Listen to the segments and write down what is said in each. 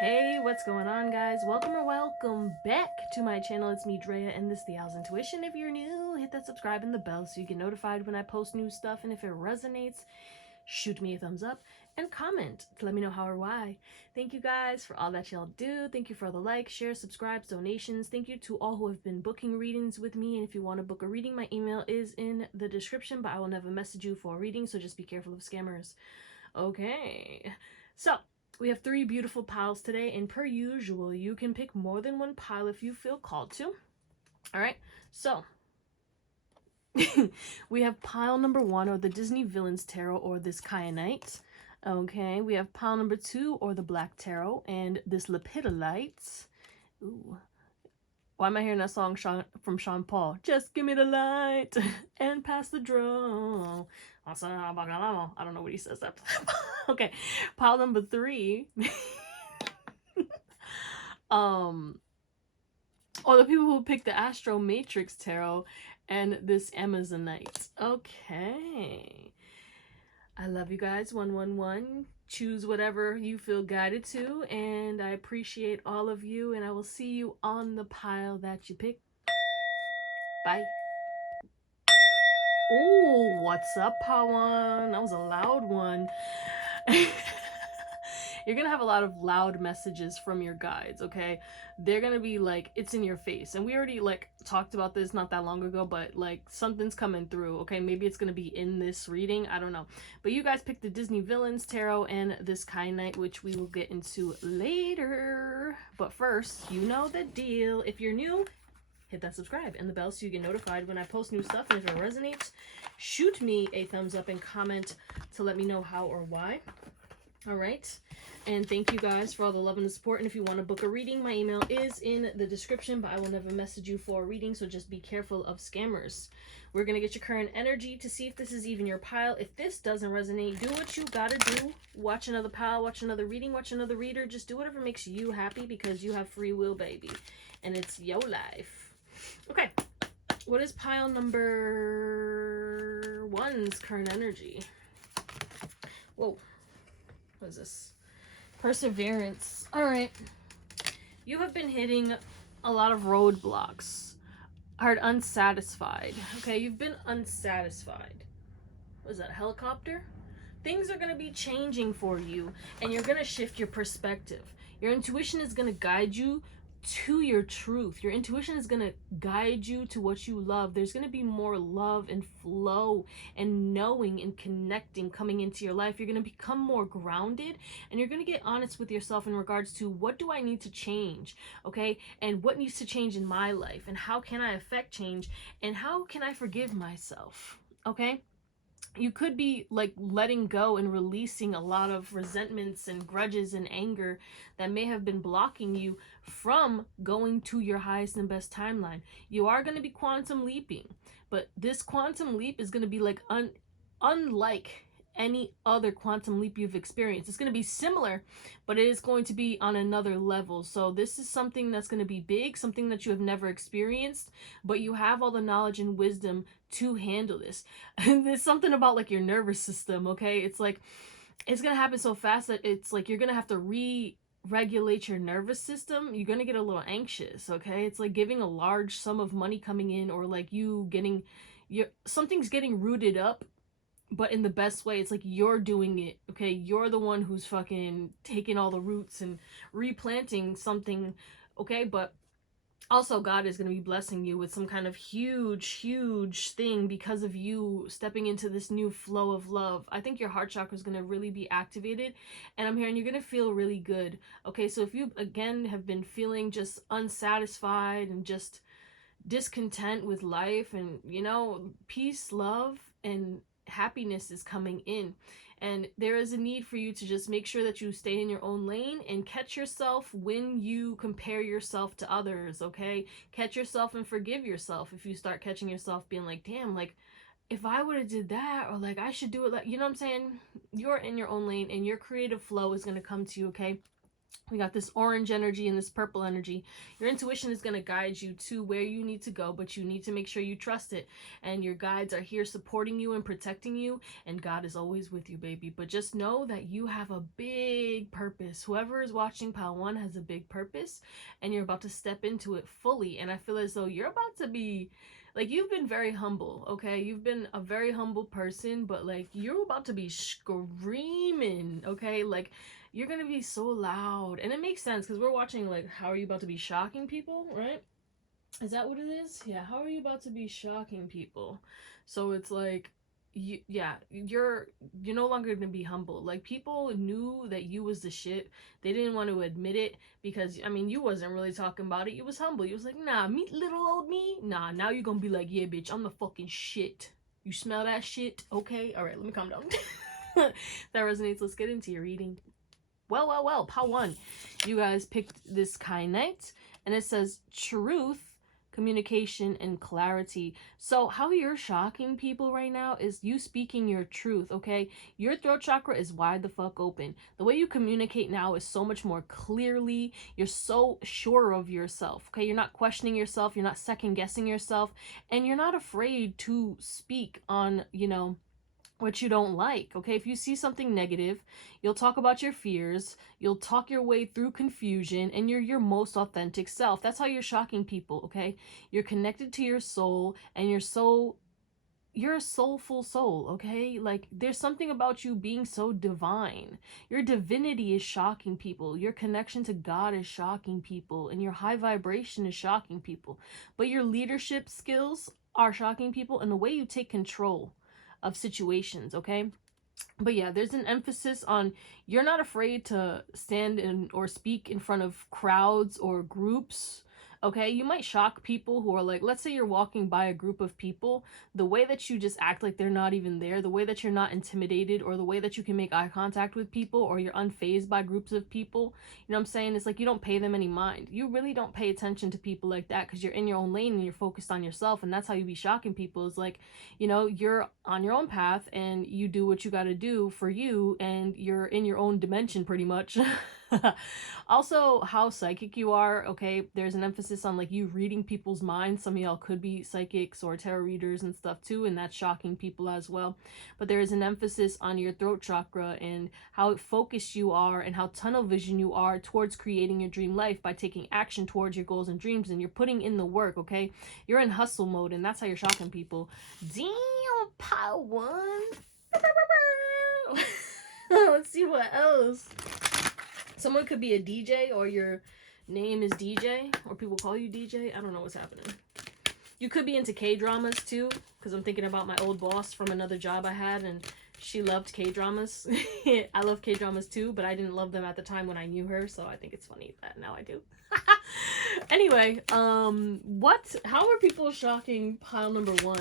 Hey, what's going on, guys? Welcome or welcome back to my channel. It's me, Drea, and this Theowlsintuition. If you're new, hit that subscribe and the bell so you get notified when I post new stuff. And if it resonates, shoot me a thumbs up and comment to let me know how or why. Thank you guys for all that y'all do. Thank you for all the likes, shares, subscribes, donations. Thank you to all who have been booking readings with me. And if you want to book a reading, my email is in the description, but I will never message you for a reading, so just be careful of scammers. Okay, so we have 3 beautiful piles today, and per usual, you can pick more than one pile if you feel called to. All right, so we have pile number 1, or the Disney Villains Tarot, or this Kyanite. Okay, we have pile number 2, or the Black Tarot, and this Lepidolite. Ooh. Why am I hearing that song from Sean Paul? Just give me the light and pass the drum. I don't know what he says after that. Okay, pile number 3. Or the people who picked the Astro Matrix Tarot and this Amazonite. Okay. I love you guys. 111. Choose whatever you feel guided to, and I appreciate all of you, and I will see you on the pile that you pick. Bye. Oh, what's up, Pawan? That was a loud one. You're gonna have a lot of loud messages from your guides, okay? They're gonna be like, it's in your face. And we already like talked about this not that long ago, but like something's coming through, okay? Maybe it's gonna be in this reading, I don't know. But you guys picked the Disney Villains Tarot and this Kyanite, which we will get into later. But first, you know the deal. If you're new, hit that subscribe and the bell so you get notified when I post new stuff. And if it resonates, shoot me a thumbs up and comment to let me know how or why. All right, and thank you guys for all the love and the support. And if you want to book a reading, my email is in the description, but I will never message you for a reading, so just be careful of scammers. We're gonna get your current energy to see if this is even your pile. If this doesn't resonate, do what you gotta do. Watch another pile, watch another reading, watch another reader. Just do whatever makes you happy, because you have free will, baby, and it's your life. Okay, what is pile number 1's current energy? Whoa. What is this? Perseverance. All right. You have been hitting a lot of roadblocks. Are unsatisfied. Okay, you've been unsatisfied. What is that, a helicopter? Things are going to be changing for you, and you're going to shift your perspective. Your intuition is going to guide you to your truth. Your intuition is going to guide you to what you love. There's going to be more love and flow and knowing and connecting coming into your life. You're going to become more grounded, and you're going to get honest with yourself in regards to, what do I need to change, okay? And what needs to change in my life, and how can I affect change, and how can I forgive myself, okay? You could be like letting go and releasing a lot of resentments and grudges and anger that may have been blocking you from going to your highest and best timeline. You are going to be quantum leaping, but this quantum leap is going to be like unlike any other quantum leap you've experienced. It's going to be similar, but it is going to be on another level. So this is something that's going to be big, something that you have never experienced, but you have all the knowledge and wisdom to handle this. And there's something about like your nervous system, okay? It's like, it's going to happen so fast that it's like you're going to have to regulate your nervous system. You're going to get a little anxious, okay? It's like giving a large sum of money coming in, or like you getting something's getting rooted up, but in the best way. It's like you're doing it, okay? You're the one who's fucking taking all the roots and replanting something, okay? But also, God is going to be blessing you with some kind of huge thing because of you stepping into this new flow of love. I think your heart chakra is going to really be activated, and I'm hearing you're going to feel really good. Okay, so if you, again, have been feeling just unsatisfied and just discontent with life, and, you know, peace, love, and happiness is coming in. And there is a need for you to just make sure that you stay in your own lane and catch yourself when you compare yourself to others, okay? Catch yourself and forgive yourself if you start catching yourself being like, damn, like, if I would have did that, or like, I should do it, like, you know what I'm saying? You're in your own lane, and your creative flow is going to come to you, okay? We got this orange energy and this purple energy. Your intuition is going to guide you to where you need to go, but you need to make sure you trust it. And your guides are here supporting you and protecting you. And God is always with you, baby. But just know that you have a big purpose. Whoever is watching Pile 1 has a big purpose. And you're about to step into it fully. And I feel as though you're about to be... Like, you've been very humble, okay? You've been a very humble person, but, like, you're about to be screaming, okay? Like, you're gonna be so loud. And it makes sense, because we're watching, like, how are you about to be shocking people, right? Is that what it is? Yeah, how are you about to be shocking people? So it's like, you're no longer gonna be humble. Like, people knew that you was the shit. They didn't want to admit it because, I mean, you wasn't really talking about it. You was humble. You was like, nah, meet little old me. Nah, now you're gonna be like, yeah, bitch, I'm the fucking shit. You smell that shit? Okay, all right, let me calm down. That resonates. Let's get into your reading. Well, Pile 1, you guys picked this Kyanite, and it says truth, communication, and clarity. So how you're shocking people right now is you speaking your truth, okay? Your throat chakra is wide the fuck open. The way you communicate now is so much more clearly. You're so sure of yourself, okay? You're not questioning yourself. You're not second guessing yourself. And you're not afraid to speak on, you know, what you don't like, okay? If you see something negative, you'll talk about your fears, you'll talk your way through confusion, and you're your most authentic self. That's how you're shocking people, okay? You're connected to your soul, and you're a soulful soul, okay? Like, there's something about you being so divine. Your divinity is shocking people. Your connection to God is shocking people, and your high vibration is shocking people. But your leadership skills are shocking people, and the way you take control of situations, okay? But yeah, there's an emphasis on you're not afraid to stand in or speak in front of crowds or groups, okay? You might shock people who are like, let's say you're walking by a group of people, the way that you just act like they're not even there, the way that you're not intimidated, or the way that you can make eye contact with people, or you're unfazed by groups of people, you know what I'm saying? It's like you don't pay them any mind. You really don't pay attention to people like that because you're in your own lane and you're focused on yourself, and that's how you be shocking people. Is like, you know, you're on your own path and you do what you got to do for you, and you're in your own dimension pretty much. Also, how psychic you are, okay? There's an emphasis on like you reading people's minds. Some of y'all could be psychics or tarot readers and stuff too, and that's shocking people as well. But there is an emphasis on your throat chakra and how focused you are and how tunnel vision you are towards creating your dream life by taking action towards your goals and dreams, and you're putting in the work, okay? You're in hustle mode, and that's how you're shocking people. Damn, Pile 1. Let's see what else. Someone could be a DJ, or your name is DJ, or people call you DJ. I don't know what's happening. You could be into K-dramas too, because I'm thinking about my old boss from another job I had, and she loved K-dramas. I love K-dramas too, but I didn't love them at the time when I knew her, so I think it's funny that now I do. Anyway, how are people shocking Pile number 1?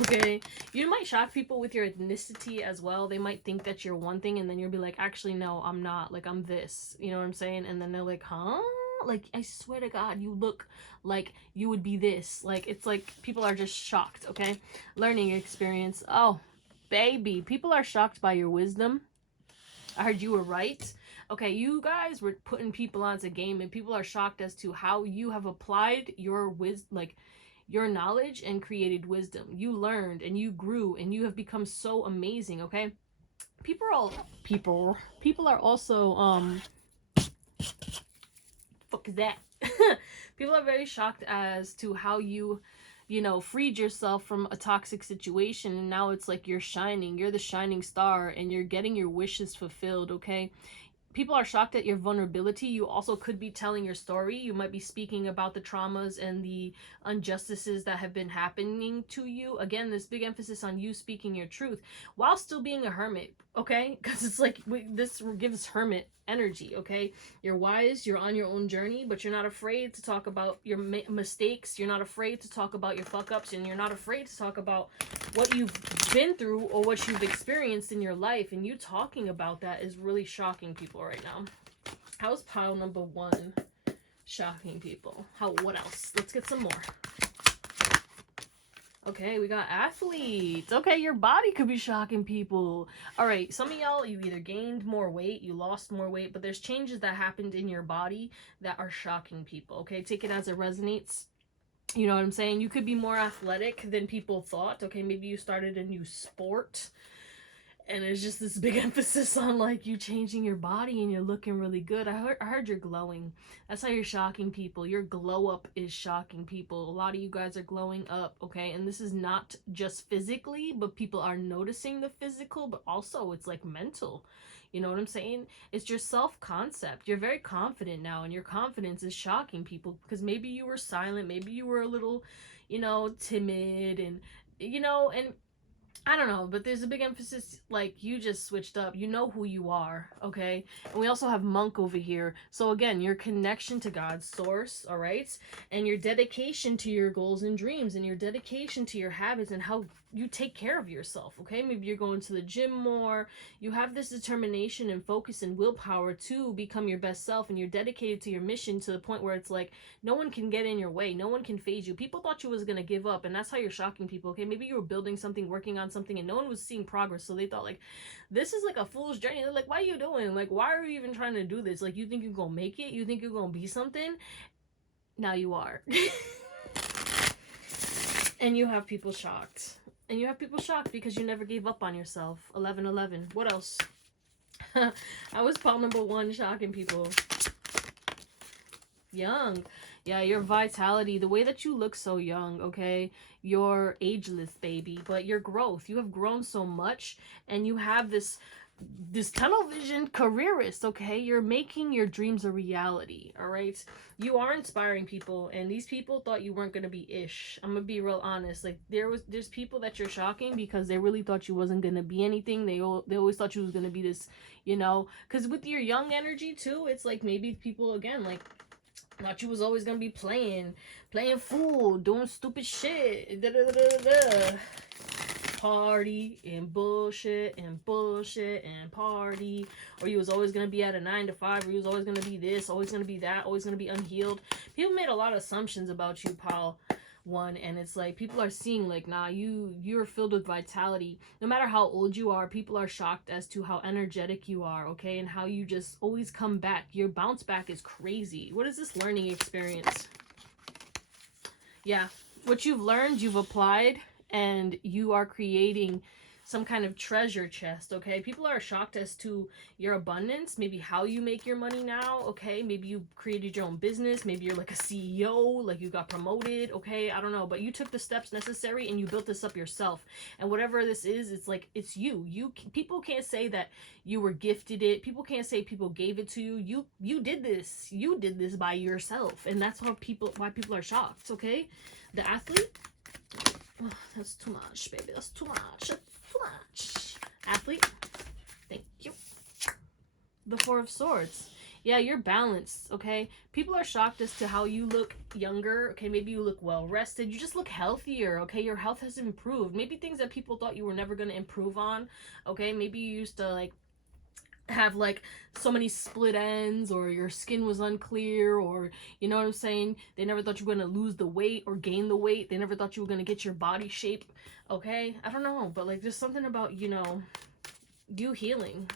Okay, you might shock people with your ethnicity as well. They might think that you're one thing, and then you'll be like, actually, no, I'm not. Like, I'm this. You know what I'm saying? And then they're like, huh? Like, I swear to God, you look like you would be this. Like, it's like people are just shocked, okay? Learning experience. Oh, baby. People are shocked by your wisdom. I heard you were right. Okay, you guys were putting people onto game, and people are shocked as to how you have applied your your knowledge and created wisdom. You learned and you grew and you have become so amazing, okay? People are also fuck is that? People are very shocked as to how you know, freed yourself from a toxic situation, and now it's like you're shining. You're the shining star and you're getting your wishes fulfilled, okay? People are shocked at your vulnerability. You also could be telling your story. You might be speaking about the traumas and the injustices that have been happening to you. Again, this big emphasis on you speaking your truth while still being a hermit, okay? Because it's like, this gives hermit energy, okay? You're wise, you're on your own journey, but you're not afraid to talk about your mistakes. You're not afraid to talk about your fuck-ups, and you're not afraid to talk about what you've been through or what you've experienced in your life, and you talking about that is really shocking people right now. How's Pile number 1 shocking people? What else? Let's get some more. Okay, we got athletes. Okay, your body could be shocking people. All right, some of y'all, you either gained more weight, you lost more weight, but there's changes that happened in your body that are shocking people. Okay, take it as it resonates. You know what I'm saying? You could be more athletic than people thought. Okay, maybe you started a new sport and it's just this big emphasis on like you changing your body and you're looking really good. I heard you're glowing. That's how you're shocking people. Your glow up is shocking people. A lot of you guys are glowing up, okay? And this is not just physically, but people are noticing the physical, but also it's like mental. You know what I'm saying? It's your self-concept. You're very confident now, and your confidence is shocking people because maybe you were silent, maybe you were a little, timid, and and I don't know, but there's a big emphasis, like, you just switched up. You know who you are, okay? And we also have Monk over here. So, again, your connection to God's source, all right? And your dedication to your goals and dreams, and your dedication to your habits and how you take care of yourself, okay? Maybe you're going to the gym more. You have this determination and focus and willpower to become your best self, and you're dedicated to your mission to the point where it's like, no one can get in your way. No one can phase you. People thought you was going to give up, and that's how you're shocking people, okay? Maybe you were building something, working on something, and no one was seeing progress, so they thought, like, this is like a fool's journey. They're like, what are you doing? Like, why are you even trying to do this? Like, you think you're going to make it? You think you're going to be something? Now you are. And you have people shocked. And you have people shocked because you never gave up on yourself. 1111. What else? I was pile number 1, shocking people. Young. Yeah, your vitality, the way that you look so young, okay? You're ageless, baby. But your growth, you have grown so much, and you have this tunnel vision careerist, okay? You're making your dreams a reality, all right? You are inspiring people, and these people thought you weren't gonna be ish. I'm gonna be real honest. Like, there's people that you're shocking because they really thought you wasn't gonna be anything. They always thought you was gonna be this, because with your young energy too, it's like maybe people again like thought you was always gonna be playing fool, doing stupid shit, party and bullshit and party, or you was always gonna be at a 9 to 5, or you was always gonna be this, always gonna be that, always gonna be unhealed. People made a lot of assumptions about you, pile 1, and it's like people are seeing like, nah, you're filled with vitality. No matter how old you are, people are shocked as to how energetic you are, okay, and how you just always come back. Your bounce back is crazy. What is this learning experience? Yeah, what you've learned, you've applied, and you are creating some kind of treasure chest, okay? People are shocked as to your abundance, maybe how you make your money now, okay? Maybe you created your own business, maybe you're like a CEO, like you got promoted, okay? I don't know, but you took the steps necessary and you built this up yourself. And whatever this is, it's like, it's you. People can't say that you were gifted it. People can't say people gave it to you. You did this. You did this by yourself. And that's why people are shocked, okay? The athlete, oh, that's too much, baby. That's too much. Too much. Athlete. Thank you. The 4 of Swords. Yeah, you're balanced, okay? People are shocked as to how you look younger, okay? Maybe you look well rested. You just look healthier, okay? Your health has improved. Maybe things that people thought you were never going to improve on, okay? Maybe you used to, like, have like so many split ends, or your skin was unclear, or you know what I'm saying, they never thought you were going to lose the weight or gain the weight. They never thought you were going to get your body shape, okay? I don't know, but like there's something about you healing.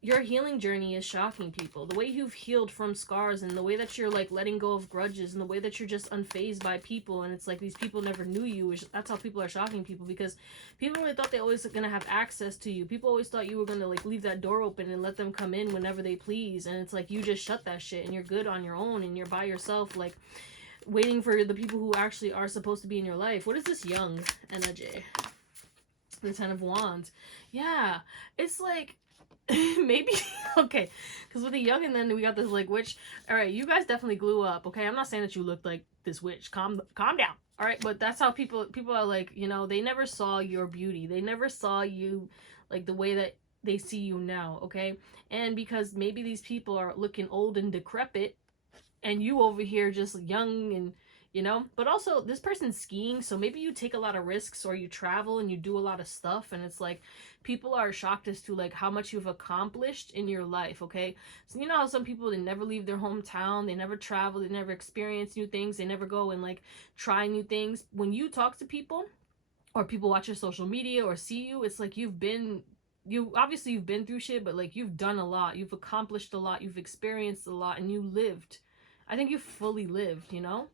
Your healing journey is shocking people. The way you've healed from scars, and the way that you're like letting go of grudges, and the way that you're just unfazed by people, and it's like these people never knew you. That's how people are shocking people, because people really thought they always gonna have access to you. People always thought you were gonna like leave that door open and let them come in whenever they please, and it's like you just shut that shit and you're good on your own, and you're by yourself, like waiting for the people who actually are supposed to be in your life. What is this young energy? The 10 of Wands. Yeah, it's like maybe okay, because with the young, and then we got this like witch. All right, you guys definitely glue up, okay? I'm not saying that you look like this witch. Calm down. All right, but that's how people are like, they never saw your beauty. They never saw you like the way that they see you now, okay? And because maybe these people are looking old and decrepit, and you over here just young, and but also this person's skiing, so maybe you take a lot of risks, or you travel and you do a lot of stuff, and it's like People are shocked as to like how much you've accomplished in your life, okay? So you know how some people, they never leave their hometown, they never travel, they never experience new things, they never go and like try new things. When you talk to people, or people watch your social media or see you, it's like you've been through shit, but like you've done a lot, you've accomplished a lot, you've experienced a lot, and you lived. I think you fully lived, you know?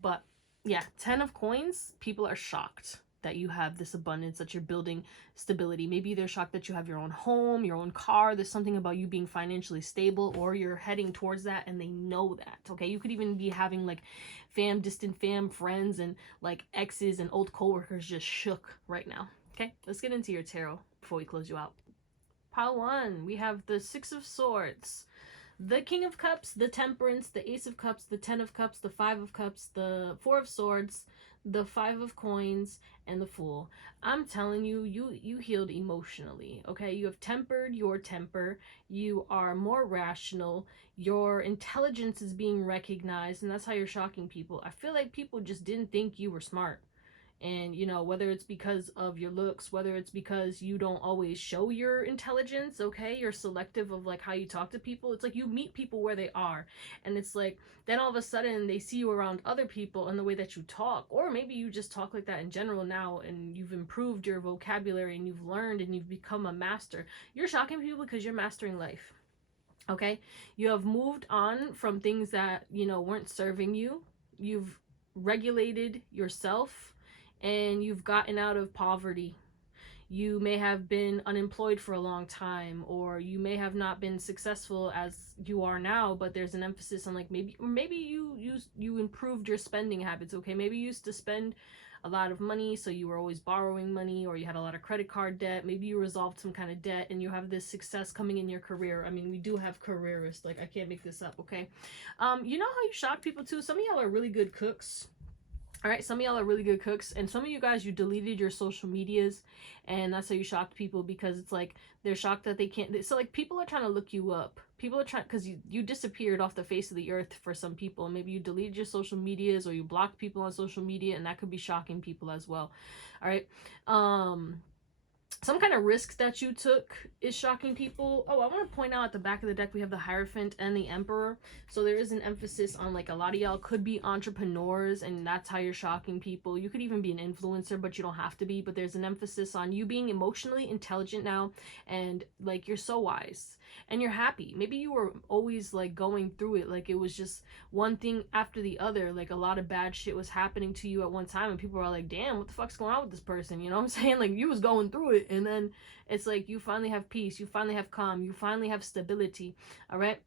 But yeah, 10 of coins, people are shocked that you have this abundance, that you're building stability. Maybe they're shocked that you have your own home, your own car. There's something about you being financially stable, or you're heading towards that and they know that, okay? You could even be having like distant friends and like exes and old coworkers just shook right now. Okay, let's get into your tarot before we close you out. Pile 1, we have the 6 of Swords, the King of Cups, the Temperance, the Ace of Cups, the 10 of Cups, the 5 of Cups, the 4 of Swords, the 5 of Coins, and the Fool. I'm telling you, you healed emotionally, okay? You have tempered your temper. You are more rational. Your intelligence is being recognized, and that's how you're shocking people. I feel like people just didn't think you were smart. And, you know, whether it's because of your looks, whether it's because you don't always show your intelligence, okay? You're selective of, like, how you talk to people. It's like you meet people where they are. And it's like, then all of a sudden they see you around other people and the way that you talk. Or maybe you just talk like that in general now and you've improved your vocabulary and you've learned and you've become a master. You're shocking people because you're mastering life, okay? You have moved on from things that, you know, weren't serving you. You've regulated yourself. And you've gotten out of poverty. You may have been unemployed for a long time, or you may have not been successful as you are now, but there's an emphasis on like maybe you improved your spending habits, okay? Maybe you used to spend a lot of money, so you were always borrowing money, or you had a lot of credit card debt. Maybe you resolved some kind of debt and you have this success coming in your career. I mean, we do have careerists, like I can't make this up, okay? You know how you shock people too? Some of y'all are really good cooks. All right, some of y'all are really good cooks, and some of you guys, you deleted your social medias, and that's how you shocked people, because it's like they're shocked that they can't. So like people are trying to look you up. People are trying, because you disappeared off the face of the earth for some people. Maybe you deleted your social medias, or you blocked people on social media, and that could be shocking people as well. All right. Some kind of risk that you took is shocking people. Oh, I want to point out at the back of the deck, we have the Hierophant and the Emperor. So there is an emphasis on like a lot of y'all could be entrepreneurs, and that's how you're shocking people. You could even be an influencer, but you don't have to be. But there's an emphasis on you being emotionally intelligent now, and like you're so wise and you're happy. Maybe you were always like going through it, like it was just one thing after the other, like a lot of bad shit was happening to you at one time, and people are like, damn, what the fuck's going on with this person? You know what I'm saying? Like you was going through it, and then it's like you finally have peace, you finally have calm, you finally have stability. All right,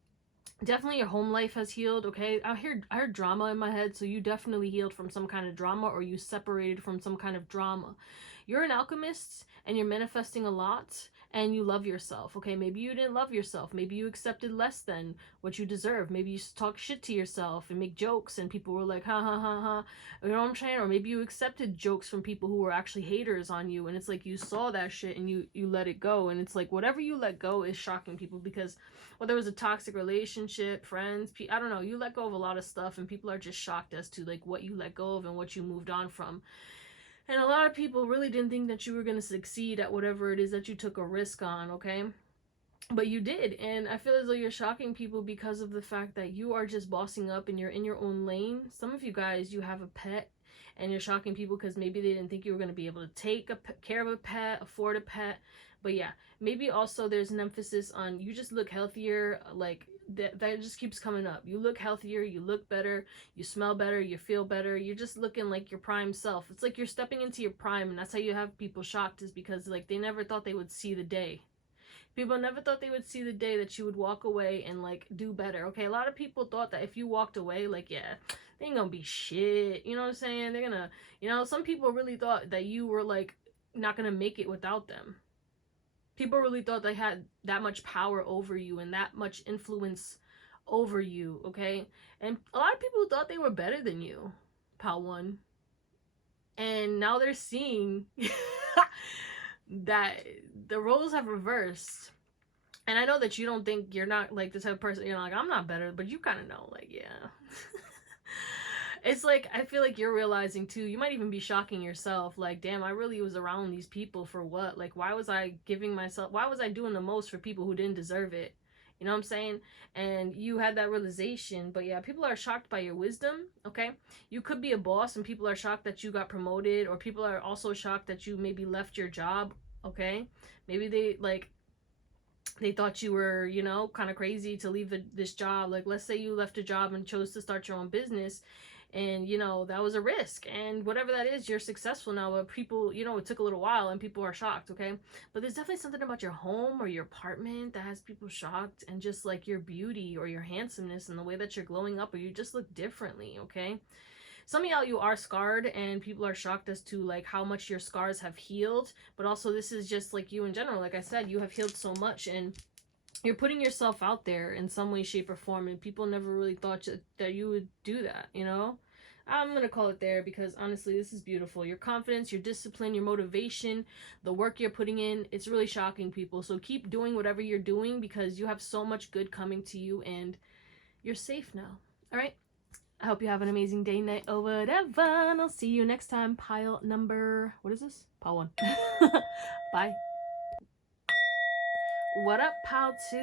definitely your home life has healed, okay? I heard drama in my head, so you definitely healed from some kind of drama, or you separated from some kind of drama. You're an alchemist and you're manifesting a lot, and you love yourself, okay? Maybe you didn't love yourself. Maybe you accepted less than what you deserve. Maybe you talk shit to yourself and make jokes, and people were like, ha ha ha ha. You know what I'm saying? Or maybe you accepted jokes from people who were actually haters on you, and it's like you saw that shit and you let it go. And it's like whatever you let go is shocking people, because whether it was a toxic relationship, friends, I don't know, you let go of a lot of stuff, and people are just shocked as to like what you let go of and what you moved on from. And a lot of people really didn't think that you were going to succeed at whatever it is that you took a risk on, okay? But you did, and I feel as though you're shocking people because of the fact that you are just bossing up and you're in your own lane. Some of you guys, you have a pet, and you're shocking people because maybe they didn't think you were going to be able to take care of a pet, afford a pet. But yeah, maybe also there's an emphasis on you just look healthier, like that just keeps coming up. You look healthier, you look better, you smell better, you feel better, you're just looking like your prime self. It's like you're stepping into your prime, and that's how you have people shocked, is because like they never thought they would see the day. People never thought they would see the day that you would walk away and like do better, okay? A lot of people thought that if you walked away, like, yeah, they ain't gonna be shit, you know what I'm saying? They're gonna, you know, some people really thought that you were like not gonna make it without them. People really thought they had that much power over you and that much influence over you, okay? And a lot of people thought they were better than you, pal one. And now they're seeing that the roles have reversed. And I know that you don't think, you're not like the type of person, you're like, I'm not better, but you kind of know, like, yeah. It's like, I feel like you're realizing too, you might even be shocking yourself, like, damn, I really was around these people for what? Like, why was I doing the most for people who didn't deserve it? You know what I'm saying? And you had that realization. But yeah, people are shocked by your wisdom, okay? You could be a boss and people are shocked that you got promoted, or people are also shocked that you maybe left your job, okay? Maybe they thought you were, you know, kind of crazy to leave this job. Like, let's say you left a job and chose to start your own business, and, you know, that was a risk. And whatever that is, you're successful now. But people, you know, it took a little while and people are shocked, okay? But there's definitely something about your home or your apartment that has people shocked, and just like your beauty or your handsomeness and the way that you're glowing up, or you just look differently, okay? Some of y'all, you are scarred and people are shocked as to like how much your scars have healed. But also, this is just like you in general. Like I said, you have healed so much, and you're putting yourself out there in some way, shape, or form, and people never really thought that you would do that, you know? I'm gonna call it there, because honestly, this is beautiful. Your confidence, your discipline, your motivation, the work you're putting in, it's really shocking people. So keep doing whatever you're doing, because you have so much good coming to you, and you're safe now. All right? I hope you have an amazing day, night, or whatever, and I'll see you next time. Pile number, what is this? Pile 1. Bye. What up, pile 2?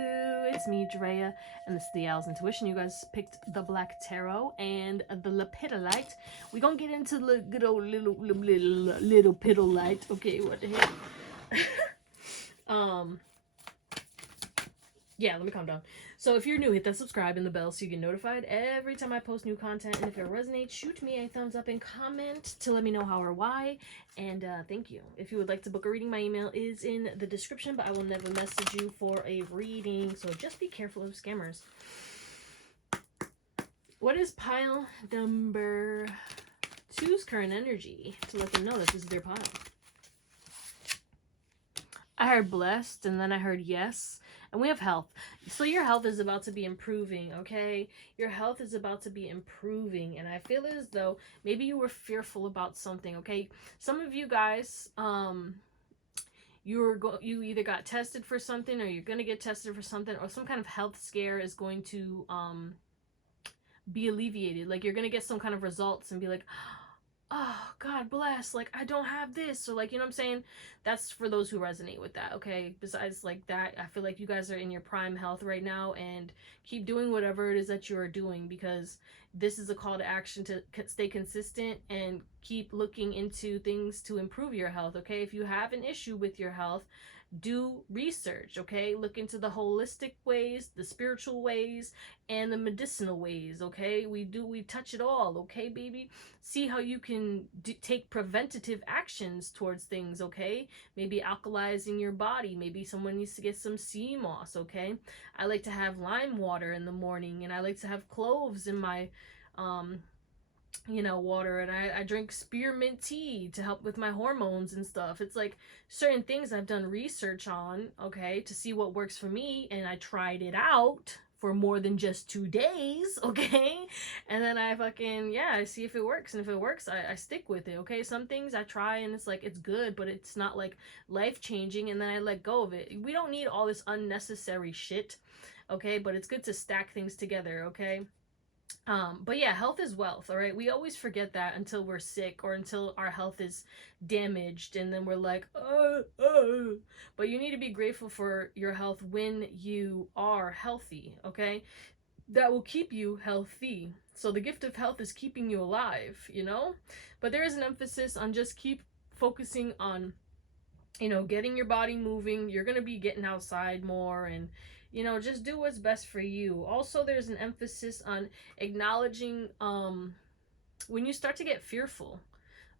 It's me, Drea, and this is Theowlsintuition. You guys picked the Black Tarot and the Lepidolite. We gonna get into the good old little Pidolite. Okay, what the heck? Yeah, let me calm down. So if you're new, hit that subscribe and the bell so you get notified every time I post new content. And if it resonates, shoot me a thumbs up and comment to let me know how or why. And thank you. If you would like to book a reading, my email is in the description, but I will never message you for a reading. So just be careful of scammers. What is pile number 2's current energy to let them know that this is their pile? I heard blessed, and then I heard yes. And we have health. So your health is about to be improving, okay? Your health is about to be improving. And I feel as though maybe you were fearful about something, okay? Some of you guys, you either got tested for something, or you're going to get tested for something, or some kind of health scare is going to be alleviated. Like, you're going to get some kind of results and be like, oh, God bless, like, I don't have this, or like, you know what I'm saying? That's for those who resonate with that, okay? Besides, like, that, I feel like you guys are in your prime health right now, and keep doing whatever it is that you are doing, because this is a call to action to stay consistent and keep looking into things to improve your health, okay? If you have an issue with your health, do research, okay? Look into the holistic ways, the spiritual ways, and the medicinal ways, okay? We touch it all, okay, baby? See how you can take preventative actions towards things, okay? Maybe alkalizing your body. Maybe someone needs to get some sea moss, okay? I like to have lime water in the morning, and I like to have cloves in my you know, water, and I drink spearmint tea to help with my hormones and stuff. It's like certain things I've done research on, okay, to see what works for me, and I tried it out for more than just 2 days, okay? And then I fucking, yeah, I see if it works, and if it works, I stick with it, okay? Some things I try and it's like, it's good, but it's not like life-changing, and then I let go of it. We don't need all this unnecessary shit, okay? But it's good to stack things together, okay? But yeah, health is wealth, all right? We always forget that until we're sick, or until our health is damaged, and then we're like, But you need to be grateful for your health when you are healthy, okay? That will keep you healthy. So the gift of health is keeping you alive, you know? But there is an emphasis on just keep focusing on, you know, getting your body moving. You're going to be getting outside more, and you know, just do what's best for you. Also, there's an emphasis on acknowledging when you start to get fearful,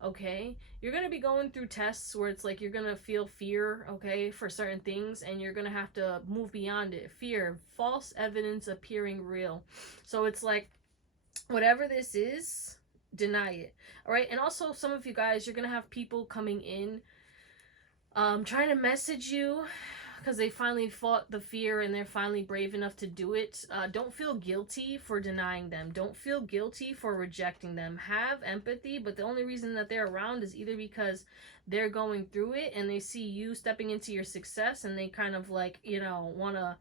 okay? You're going to be going through tests where it's like you're going to feel fear, okay, for certain things, and you're going to have to move beyond it. Fear, false evidence appearing real. So it's like, whatever this is, deny it, all right? And also, some of you guys, you're going to have people coming in trying to message you because they finally fought the fear and they're finally brave enough to do it. Don't feel guilty for denying them. Don't feel guilty for rejecting them. Have empathy, but the only reason that they're around is either because they're going through it and they see you stepping into your success, and they kind of like, you know, want to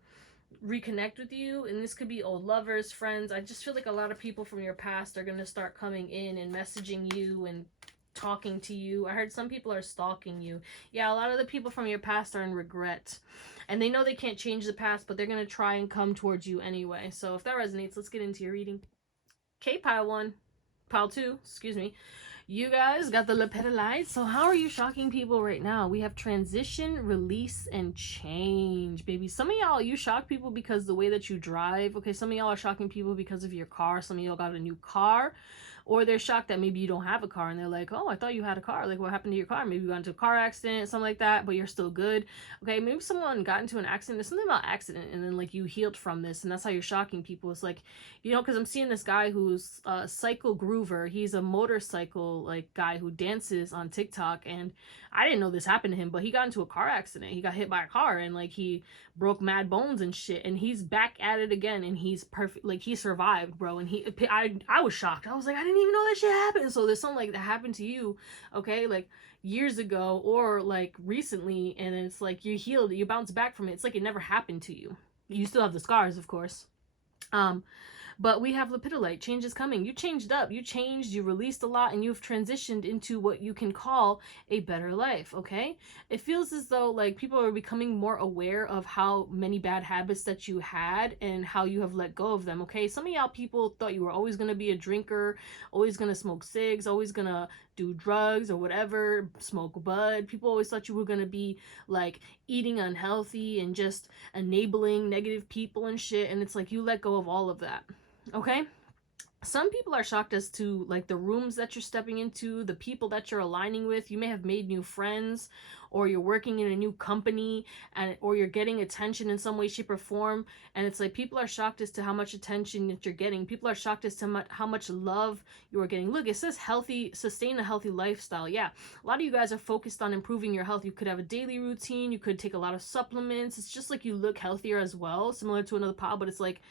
reconnect with you, and this could be old lovers, friends. I just feel like a lot of people from your past are going to start coming in and messaging you and talking to you. I heard some people are stalking you. Yeah, a lot of the people from your past are in regret, and they know they can't change the past, but they're going to try and come towards you anyway. So if that resonates, let's get into your reading. Okay, pile 2, excuse me. You guys got the Lepidolite. So how are you shocking people right now? We have transition, release, and change, baby. Some of y'all, you shock people because the way that you drive. Okay, some of y'all are shocking people because of your car. Some of y'all got a new car. Or they're shocked that maybe you don't have a car, and they're like, oh, I thought you had a car. Like, what happened to your car? Maybe you got into a car accident, something like that, but you're still good. Okay, maybe someone got into an accident. There's something about accident, and then, like, you healed from this, and that's how you're shocking people. It's like, you know, because I'm seeing this guy who's a cycle groover. He's a motorcycle, like, guy who dances on TikTok, and I didn't know this happened to him, but he got into a car accident. He got hit by a car, and, like, he broke mad bones and shit, and he's back at it again, and he's perfect. Like, he survived, bro, and I was shocked. I was like, I didn't even know that shit happened. So there's something like that happened to you, okay, like years ago or like recently, and it's like you healed, you bounced back from it. It's like it never happened to you. You still have the scars, of course. But we have Lepidolite. Change is coming. You changed up. You changed. You released a lot, and you've transitioned into what you can call a better life, okay? It feels as though, like, people are becoming more aware of how many bad habits that you had and how you have let go of them, okay? Some of y'all people thought you were always going to be a drinker, always going to smoke cigs, always going to do drugs or whatever, smoke bud. People always thought you were going to be, like, eating unhealthy and just enabling negative people and shit, and it's like you let go of all of that. Okay, some people are shocked as to like the rooms that you're stepping into, the people that you're aligning with. You may have made new friends, or you're working in a new company, and or you're getting attention in some way, shape, or form, and it's like people are shocked as to how much attention that you're getting. People are shocked as to how much love you are getting. Look, it says healthy, sustain a healthy lifestyle. Yeah, a lot of you guys are focused on improving your health. You could have a daily routine, you could take a lot of supplements. It's just like you look healthier as well, similar to another pile, but it's like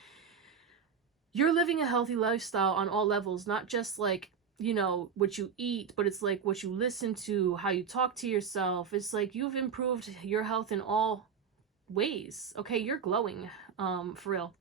you're living a healthy lifestyle on all levels, not just like, you know, what you eat, but it's like what you listen to, how you talk to yourself. It's like you've improved your health in all ways. Okay, you're glowing, for real.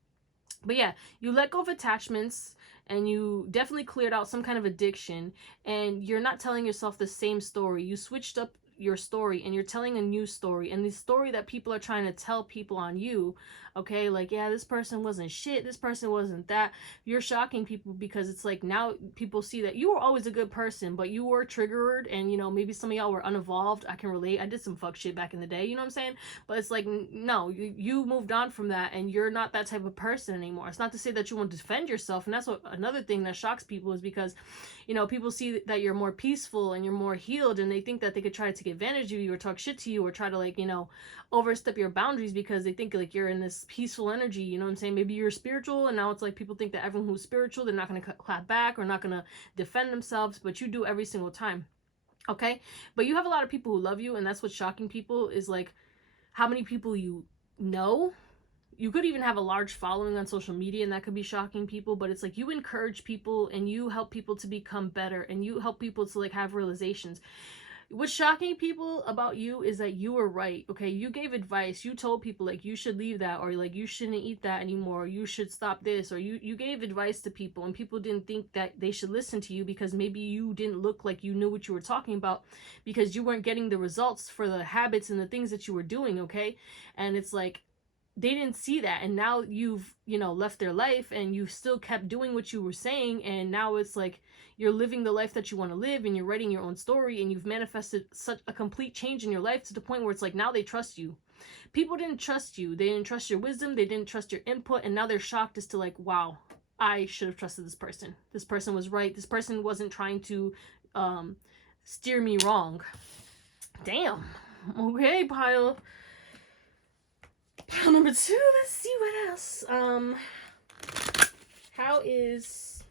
But yeah, you let go of attachments, and you definitely cleared out some kind of addiction, and you're not telling yourself the same story. You switched up your story, and you're telling a new story, and the story that people are trying to tell people on you, okay, like, yeah, this person wasn't shit, this person wasn't that. You're shocking people because it's like now people see that you were always a good person, but you were triggered, and, you know, maybe some of y'all were unevolved. I can relate. I did some fuck shit back in the day, you know what I'm saying? But it's like, no, you moved on from that, and you're not that type of person anymore. It's not to say that you won't defend yourself, and that's what another thing that shocks people is because, you know, people see that you're more peaceful and you're more healed, and they think that they could try to take advantage of you or talk shit to you or try to, like, you know, overstep your boundaries because they think like you're in this peaceful energy, you know what I'm saying? Maybe you're spiritual, and now it's like people think that everyone who's spiritual, they're not going to clap back or not going to defend themselves, but you do every single time, okay? But you have a lot of people who love you, and that's what's shocking people is like how many people you know. You could even have a large following on social media, and that could be shocking people, but it's like you encourage people and you help people to become better, and you help people to like have realizations. What's shocking people about you is that you were right, okay? You gave advice. You told people, like, you should leave that, or, like, you shouldn't eat that anymore, or you should stop this, or you gave advice to people, and people didn't think that they should listen to you because maybe you didn't look like you knew what you were talking about because you weren't getting the results for the habits and the things that you were doing, okay? And it's like, they didn't see that, and now you've, you know, left their life, and you still kept doing what you were saying, and now it's like you're living the life that you want to live, and you're writing your own story, and you've manifested such a complete change in your life to the point where it's like now they trust you. People didn't trust you. They didn't trust your wisdom. They didn't trust your input, and now they're shocked as to like, wow, I should have trusted this person. This person was right. This person wasn't trying to steer me wrong. Damn. Okay, pile number 2, let's see what else. How is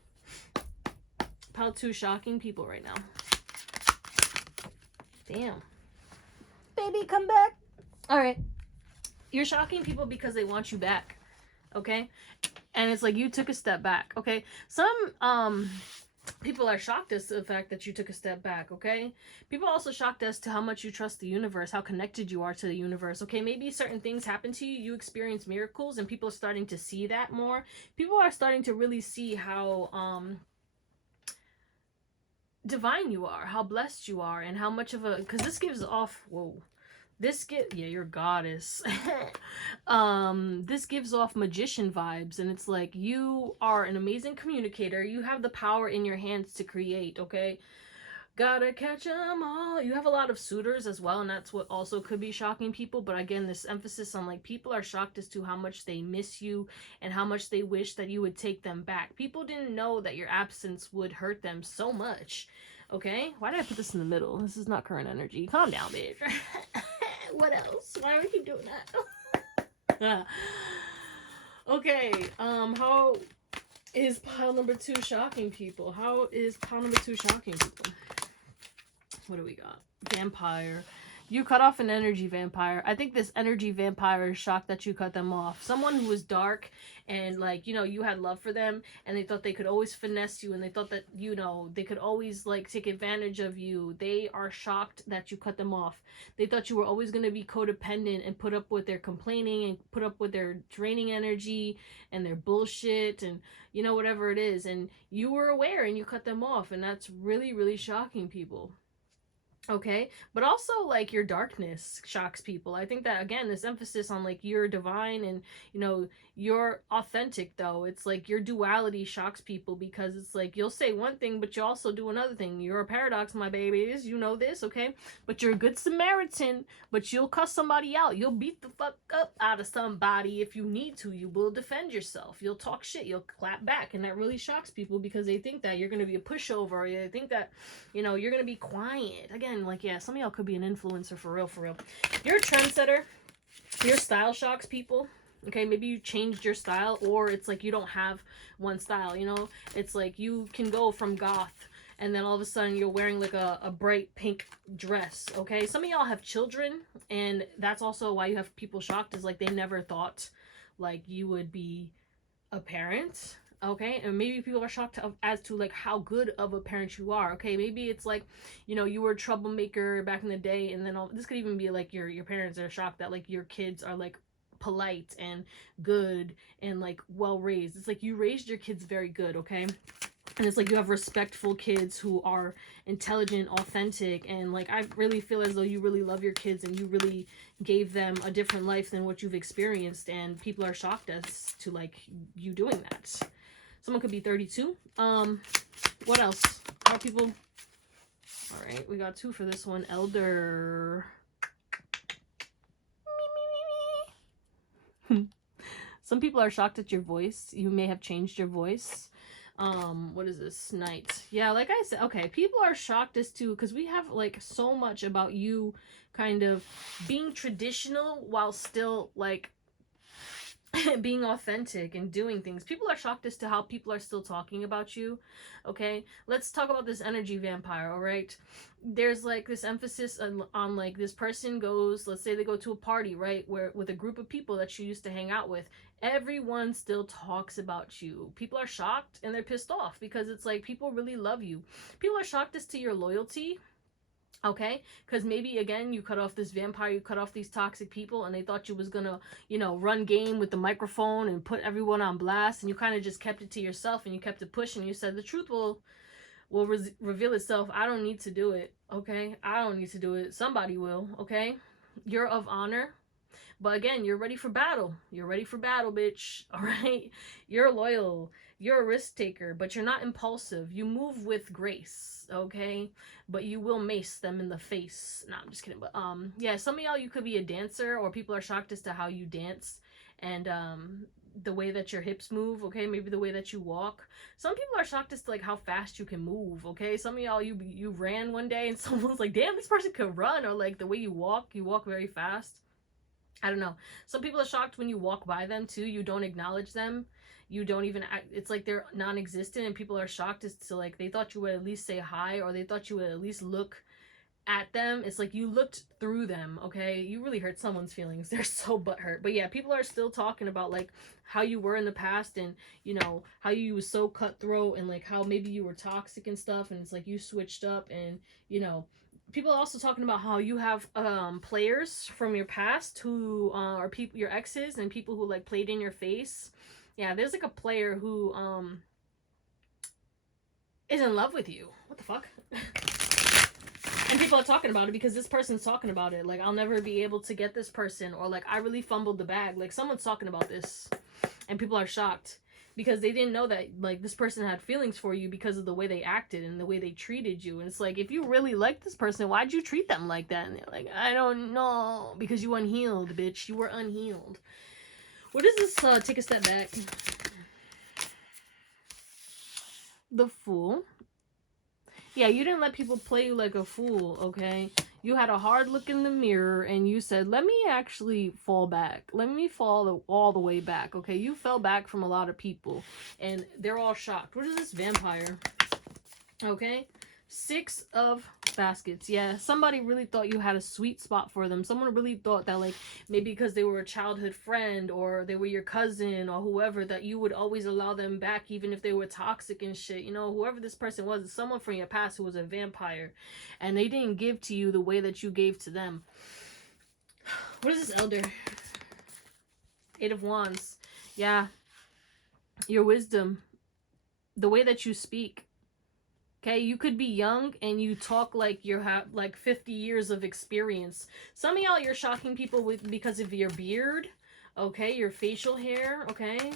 pile 2 shocking people right now? Damn. Baby, come back. All right. You're shocking people because they want you back, okay? And it's like you took a step back, okay? Some People are shocked as to the fact that you took a step back, okay? People are also shocked as to how much you trust the universe, how connected you are to the universe, okay? Maybe certain things happen to you, you experience miracles, and people are starting to see that more. People are starting to really see how divine you are, how blessed you are, and how much of a, because this gives off, whoa, yeah, you're a goddess. This gives off magician vibes, and it's like you are an amazing communicator. You have the power in your hands to create, okay? Gotta catch 'em all. You have a lot of suitors as well, and that's what also could be shocking people. But again, this emphasis on like people are shocked as to how much they miss you and how much they wish that you would take them back. People didn't know that your absence would hurt them so much. Okay? Why did I put this in the middle? This is not current energy. Calm down, bitch. What else? Why would you doing that? Okay, how is pile number 2 shocking people? How is pile number 2 shocking people? What do we got? Vampire. You cut off an energy vampire. I think this energy vampire is shocked that you cut them off. Someone who was dark and like, you know, you had love for them and they thought they could always finesse you and they thought that, you know, they could always like take advantage of you. They are shocked that you cut them off. They thought you were always going to be codependent and put up with their complaining and put up with their draining energy and their bullshit and, you know, whatever it is. And you were aware and you cut them off. And that's really, really shocking people. Okay, but also like your darkness shocks people. I think that again, this emphasis on like you're divine and you know you're authentic, though it's like your duality shocks people because it's like you'll say one thing but you also do another thing. You're a paradox, my babies, you know this, okay? But you're a good Samaritan, but you'll cuss somebody out. You'll beat the fuck up out of somebody if you need to. You will defend yourself. You'll talk shit. You'll clap back, and that really shocks people because they think that you're gonna be a pushover. Or they think that you know you're gonna be quiet. Again, like, yeah, some of y'all could be an influencer for real, for real. You're a trendsetter. Your style shocks people. Okay, maybe you changed your style, or it's like you don't have one style, you know? It's like you can go from goth, and then all of a sudden you're wearing like a bright pink dress, okay? Some of y'all have children, and that's also why you have people shocked, is like they never thought like you would be a parent. Okay, and maybe people are shocked as to like how good of a parent you are. Okay, maybe it's like, you know, you were a troublemaker back in the day, and then this could even be like your parents are shocked that like your kids are like polite and good and like well raised. It's like you raised your kids very good, okay? And it's like you have respectful kids who are intelligent, authentic, and like I really feel as though you really love your kids and you really gave them a different life than what you've experienced, and people are shocked as to like you doing that. Someone could be 32. What else? How are people? All right, we got 2 for this one. Elder. Some people are shocked at your voice. You may have changed your voice. What is this? Knight. Yeah, like I said, okay, people are shocked as to, because we have like so much about you kind of being traditional while still like being authentic and doing things. People are shocked as to how people are still talking about you. Okay, let's talk about this energy vampire. All right, there's like this emphasis on like this person goes, let's say they go to a party, right, where with a group of people that you used to hang out with, everyone still talks about you. People are shocked and they're pissed off because it's like people really love you. People are shocked as to your loyalty. Okay, because maybe again you cut off this vampire, you cut off these toxic people, and they thought you was gonna, you know, run game with the microphone and put everyone on blast, and you kind of just kept it to yourself and you kept it pushing. You said the truth will reveal itself. I don't need to do it. Okay, I don't need to do it. Somebody will. Okay, you're of honor. But again, you're ready for battle. You're ready for battle, bitch. All right? You're loyal. You're a risk taker, but you're not impulsive. You move with grace, okay? But you will mace them in the face. No, I'm just kidding. But yeah, some of y'all, you could be a dancer, or people are shocked as to how you dance and the way that your hips move, okay? Maybe the way that you walk. Some people are shocked as to like how fast you can move, okay? Some of y'all, you ran one day and someone's like, damn, this person could run, or like the way you walk very fast. I don't know. Some people are shocked when you walk by them too. You don't acknowledge them. You don't even act. It's like they're non-existent, and people are shocked as to like they thought you would at least say hi, or they thought you would at least look at them. It's like you looked through them, okay? You really hurt someone's feelings. They're so butthurt. But yeah, people are still talking about like how you were in the past, and you know how you was so cutthroat, and like how maybe you were toxic and stuff, and it's like you switched up. And you know, people are also talking about how you have players from your past who are people, your exes, and people who like played in your face. Yeah, there's like a player who is in love with you. What the fuck? And people are talking about it because this person's talking about it. Like, I'll never be able to get this person, or like, I really fumbled the bag. Like, someone's talking about this, and people are shocked because they didn't know that like this person had feelings for you because of the way they acted and the way they treated you. And it's like, if you really like this person, why'd you treat them like that? And they're like, I don't know, because you unhealed, bitch. You were unhealed. What is this? Take a step back. The Fool. Yeah, you didn't let people play you like a fool, okay? You had a hard look in the mirror and you said, let me actually fall back. Let me fall all the way back, okay? You fell back from a lot of people and they're all shocked. What is this? Vampire. Okay? 6 of baskets. Yeah, somebody really thought you had a sweet spot for them. Someone really thought that like maybe because they were a childhood friend or they were your cousin or whoever, that you would always allow them back even if they were toxic and shit. You know, whoever this person was is someone from your past who was a vampire, and they didn't give to you the way that you gave to them. What is this? Elder. 8 of Wands. Yeah, your wisdom, the way that you speak. Okay, you could be young and you talk like you have like 50 years of experience. Some of y'all, you're shocking people with because of your beard, okay, your facial hair, okay?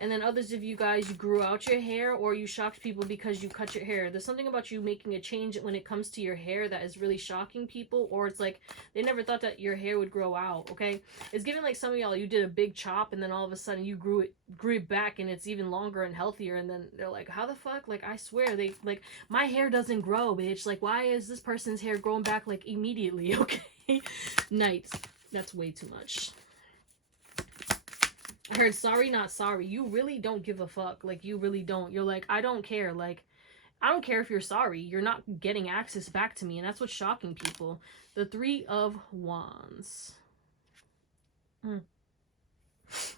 And then others of you guys, you grew out your hair, or you shocked people because you cut your hair. There's something about you making a change when it comes to your hair that is really shocking people, or it's like they never thought that your hair would grow out, okay? It's giving like some of y'all, you did a big chop and then all of a sudden you grew it back and it's even longer and healthier, and then they're like, how the fuck? Like, I swear, they like, my hair doesn't grow, bitch. Like, why is this person's hair growing back like immediately? Okay. Knight. That's way too much. I heard sorry, not sorry. You really don't give a fuck. Like, you really don't. You're like, I don't care. Like, I don't care if you're sorry. You're not getting access back to me. And that's what's shocking people. The 3 of Wands.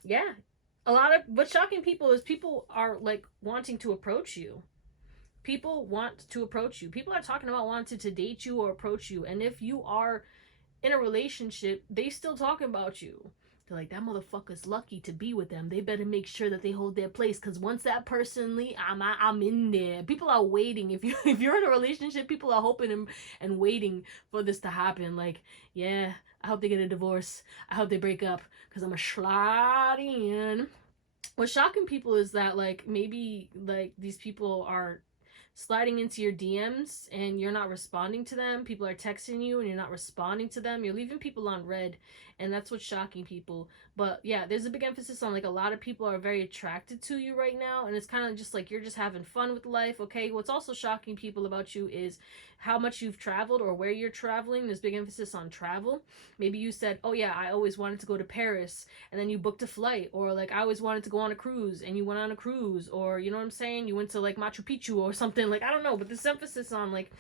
Yeah. A lot of what's shocking people is people are like wanting to approach you. People want to approach you. People are talking about wanting to date you or approach you. And if you are in a relationship, they still talking about you. They're like, that motherfucker's lucky to be with them. They better make sure that they hold their place, because once that person leaves, I'm in there. People are waiting. If you're in a relationship, people are hoping and waiting for this to happen. Like, yeah, I hope they get a divorce. I hope they break up, because I'm a slide in. What's shocking people is that like maybe like these people are sliding into your DMs and you're not responding to them. People are texting you and you're not responding to them. You're leaving people on red, and that's what's shocking people. But yeah, there's a big emphasis on like a lot of people are very attracted to you right now, and it's kind of just like you're just having fun with life, okay? What's also shocking people about you is how much you've traveled or where you're traveling. There's big emphasis on travel. Maybe you said, oh yeah, I always wanted to go to Paris, and then you booked a flight. Or like, I always wanted to go on a cruise, and you went on a cruise. Or, you know what I'm saying, you went to like Machu Picchu or something. Like, I don't know, but this emphasis on like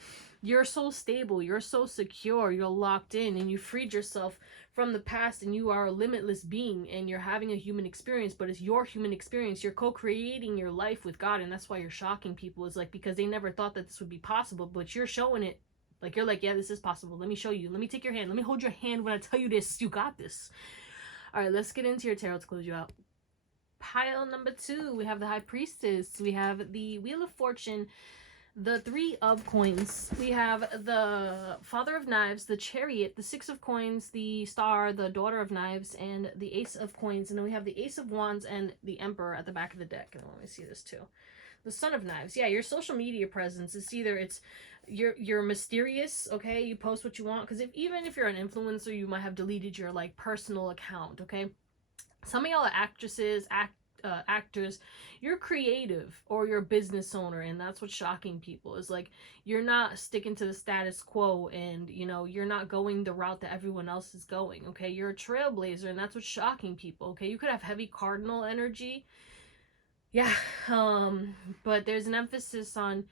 you're so stable, you're so secure, you're locked in, and you freed yourself from the past, and you are a limitless being, and you're having a human experience, but it's your human experience. You're co-creating your life with God, and that's why you're shocking people. Is like, because they never thought that this would be possible, but you're showing it. Like, you're like, yeah, this is possible. Let me show you. Let me take your hand. Let me hold your hand when I tell you this. You got this. All right, let's get into your tarot to close you out. Pile number 2, we have the High Priestess. We have the Wheel of Fortune, the 3 of Coins. We have the Father of Knives, the Chariot, the 6 of Coins, the Star, the Daughter of Knives, and the Ace of Coins. And then we have the Ace of Wands and the Emperor at the back of the deck. And let me see this too. The Son of Knives. Yeah, your social media presence is either you're mysterious, okay? You post what you want, because even if you're an influencer, you might have deleted your like personal account, okay? Some of y'all are actresses, actors. You're creative, or you're a business owner, and that's what's shocking people. Is like, you're not sticking to the status quo, and you know, you're not going the route that everyone else is going, okay? You're a trailblazer, and that's what's shocking people, okay? You could have heavy cardinal energy, yeah, but there's an emphasis on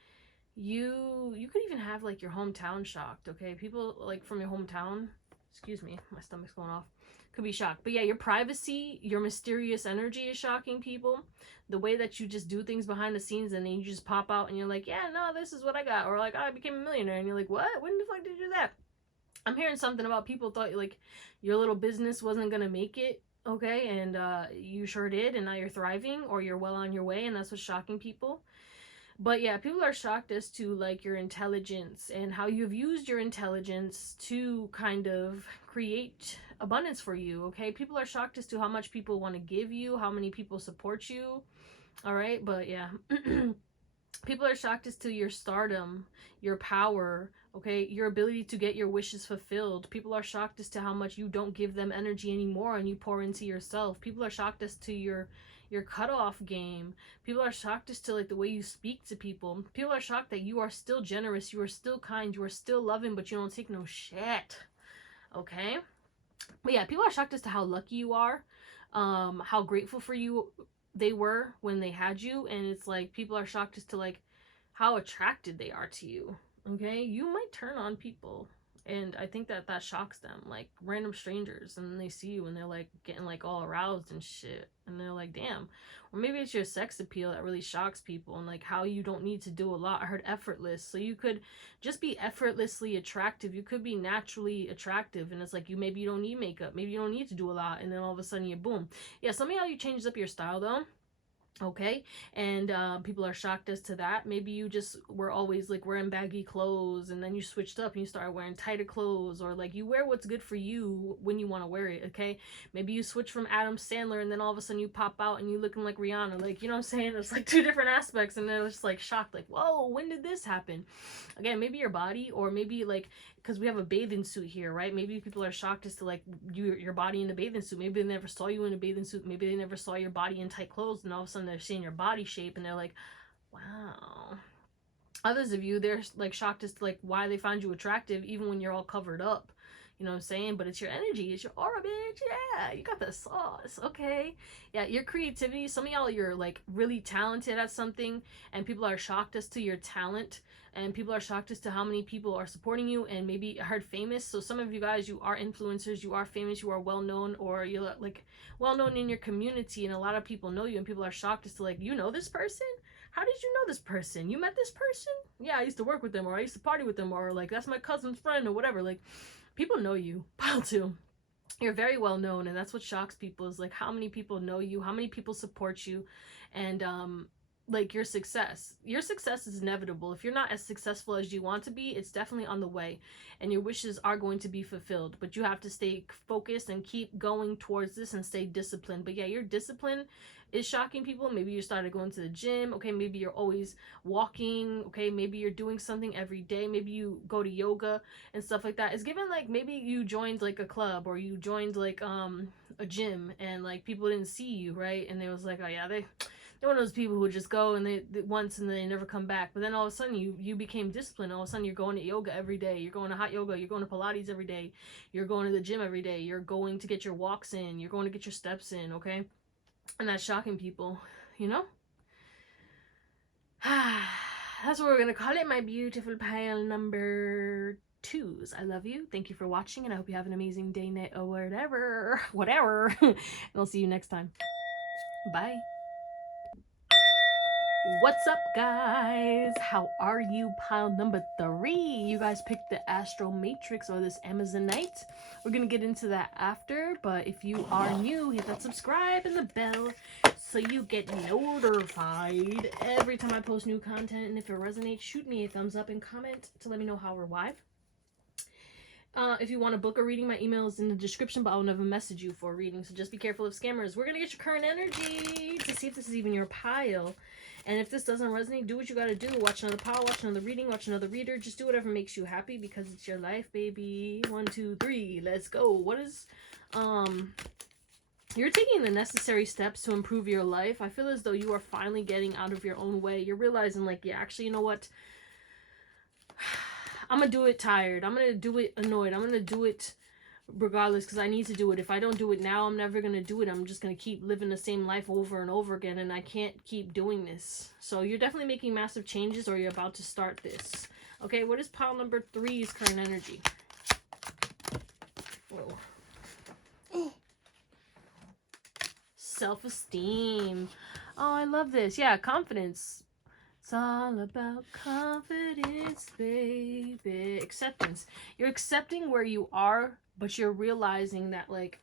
you could even have like your hometown shocked, okay? People like from your hometown, excuse me, my stomach's going off, could be shocked. But yeah, your privacy, your mysterious energy is shocking people. The way that you just do things behind the scenes and then you just pop out and you're like, yeah, no, this is what I got. Or like, oh, I became a millionaire. And you're like, what? When the fuck did you do that? I'm hearing something about people thought like your little business wasn't gonna make it, okay? And you sure did, and now you're thriving, or you're well on your way, and that's what's shocking people. But yeah, people are shocked as to like your intelligence and how you've used your intelligence to kind of create abundance for you, okay? People are shocked as to how much people want to give you, how many people support you, all right? But yeah, people are shocked as to your stardom, your power, okay? Your ability to get your wishes fulfilled. People are shocked as to how much you don't give them energy anymore and you pour into yourself. People are shocked as to your cutoff game. People are shocked as to like the way you speak to people. People are shocked that you are still generous, you are still kind, you are still loving, but you don't take no shit, okay? But yeah, people are shocked as to how lucky you are, how grateful for you they were when they had you. And it's like people are shocked as to like how attracted they are to you, okay? You might turn on people, and I think that that shocks them, like random strangers, and then they see you and they're like getting like all aroused and shit, and they're like, damn. Or maybe it's your sex appeal that really shocks people, and like how you don't need to do a lot. I heard effortless, so you could just be effortlessly attractive. You could be naturally attractive, and it's like maybe you don't need makeup, maybe you don't need to do a lot, and then all of a sudden you boom. Yeah, somehow you changed up your style though, okay? And people are shocked as to that. Maybe you just were always like wearing baggy clothes, and then you switched up and you started wearing tighter clothes, or like you wear what's good for you when you want to wear it, okay? Maybe you switch from Adam Sandler and then all of a sudden you pop out and you looking like Rihanna, like, you know what I'm saying? It's like two different aspects, and they're just like shocked, like, whoa, when did this happen? Again, maybe your body, or maybe like, because we have a bathing suit here, right? Maybe people are shocked as to like your body in a bathing suit. Maybe they never saw you in a bathing suit. Maybe they never saw your body in tight clothes, and all of a sudden they're seeing your body shape and they're like, wow. Others of you, they're like shocked as to like why they find you attractive even when you're all covered up. You know what I'm saying? But it's your energy, it's your aura, bitch. Yeah, you got the sauce, okay? Yeah, your creativity. Some of y'all, you're like really talented at something, and people are shocked as to your talent, and people are shocked as to how many people are supporting you. And maybe I heard famous. So some of you guys, you are influencers, you are famous, you are well known, or you're like well known in your community, and a lot of people know you, and people are shocked as to like, you know this person? How did you know this person? You met this person? Yeah, I used to work with them, or I used to party with them, or like that's my cousin's friend, or whatever. Like, people know you. Pile two. You're very well known, and that's what shocks people, is like how many people know you, how many people support you, and like your success. Your success is inevitable. If you're not as successful as you want to be, it's definitely on the way, and your wishes are going to be fulfilled. But you have to stay focused and keep going towards this and stay disciplined. But yeah, your discipline is shocking people. Maybe you started going to the gym, okay? Maybe you're always walking, okay? Maybe you're doing something every day. Maybe you go to yoga and stuff like that. It's given like maybe you joined like a club, or you joined like a gym, and like people didn't see you, right? And they was like, oh yeah, they're one of those people who just go and they once and they never come back. But then all of a sudden you became disciplined. All of a sudden you're going to yoga every day. You're going to hot yoga. You're going to Pilates every day. You're going to the gym every day. You're going to get your walks in. You're going to get your steps in, okay? And that's shocking people, you know? That's what we're going to call it, my beautiful pile number 2s. I love you. Thank you for watching, and I hope you have an amazing day, night, or whatever. And I'll see you next time. Bye. What's up, guys? How are you? Pile number 3. You guys picked the Astro Matrix, or this Amazonite. We're gonna get into that after, but if you are new, hit that subscribe and the bell so you get notified every time I post new content. And if it resonates, shoot me a thumbs up and comment to let me know how or why. If you want to book a reading, my email is in the description, but I'll never message you for a reading, so just be careful of scammers. We're gonna get your current energy to see if this is even your pile. And if this doesn't resonate, do what you gotta do. Watch another pile, watch another reading, watch another reader. Just do whatever makes you happy, because it's your life, baby. 1, 2, 3, let's go. What is you're taking the necessary steps to improve your life. I feel as though you are finally getting out of your own way. You're realizing, like, yeah, actually, you know what? I'm gonna do it tired. I'm gonna do it annoyed. I'm gonna do it regardless, because I need to do it. If I don't do it now, I'm never going to do it. I'm just going to keep living the same life over and over again, and I can't keep doing this. So you're definitely making massive changes, or you're about to start this. Okay, what is pile number 3's current energy? Whoa. Self-esteem. Oh, I love this. Yeah, confidence. It's all about confidence, baby. Acceptance. You're accepting where you are, but you're realizing that, like,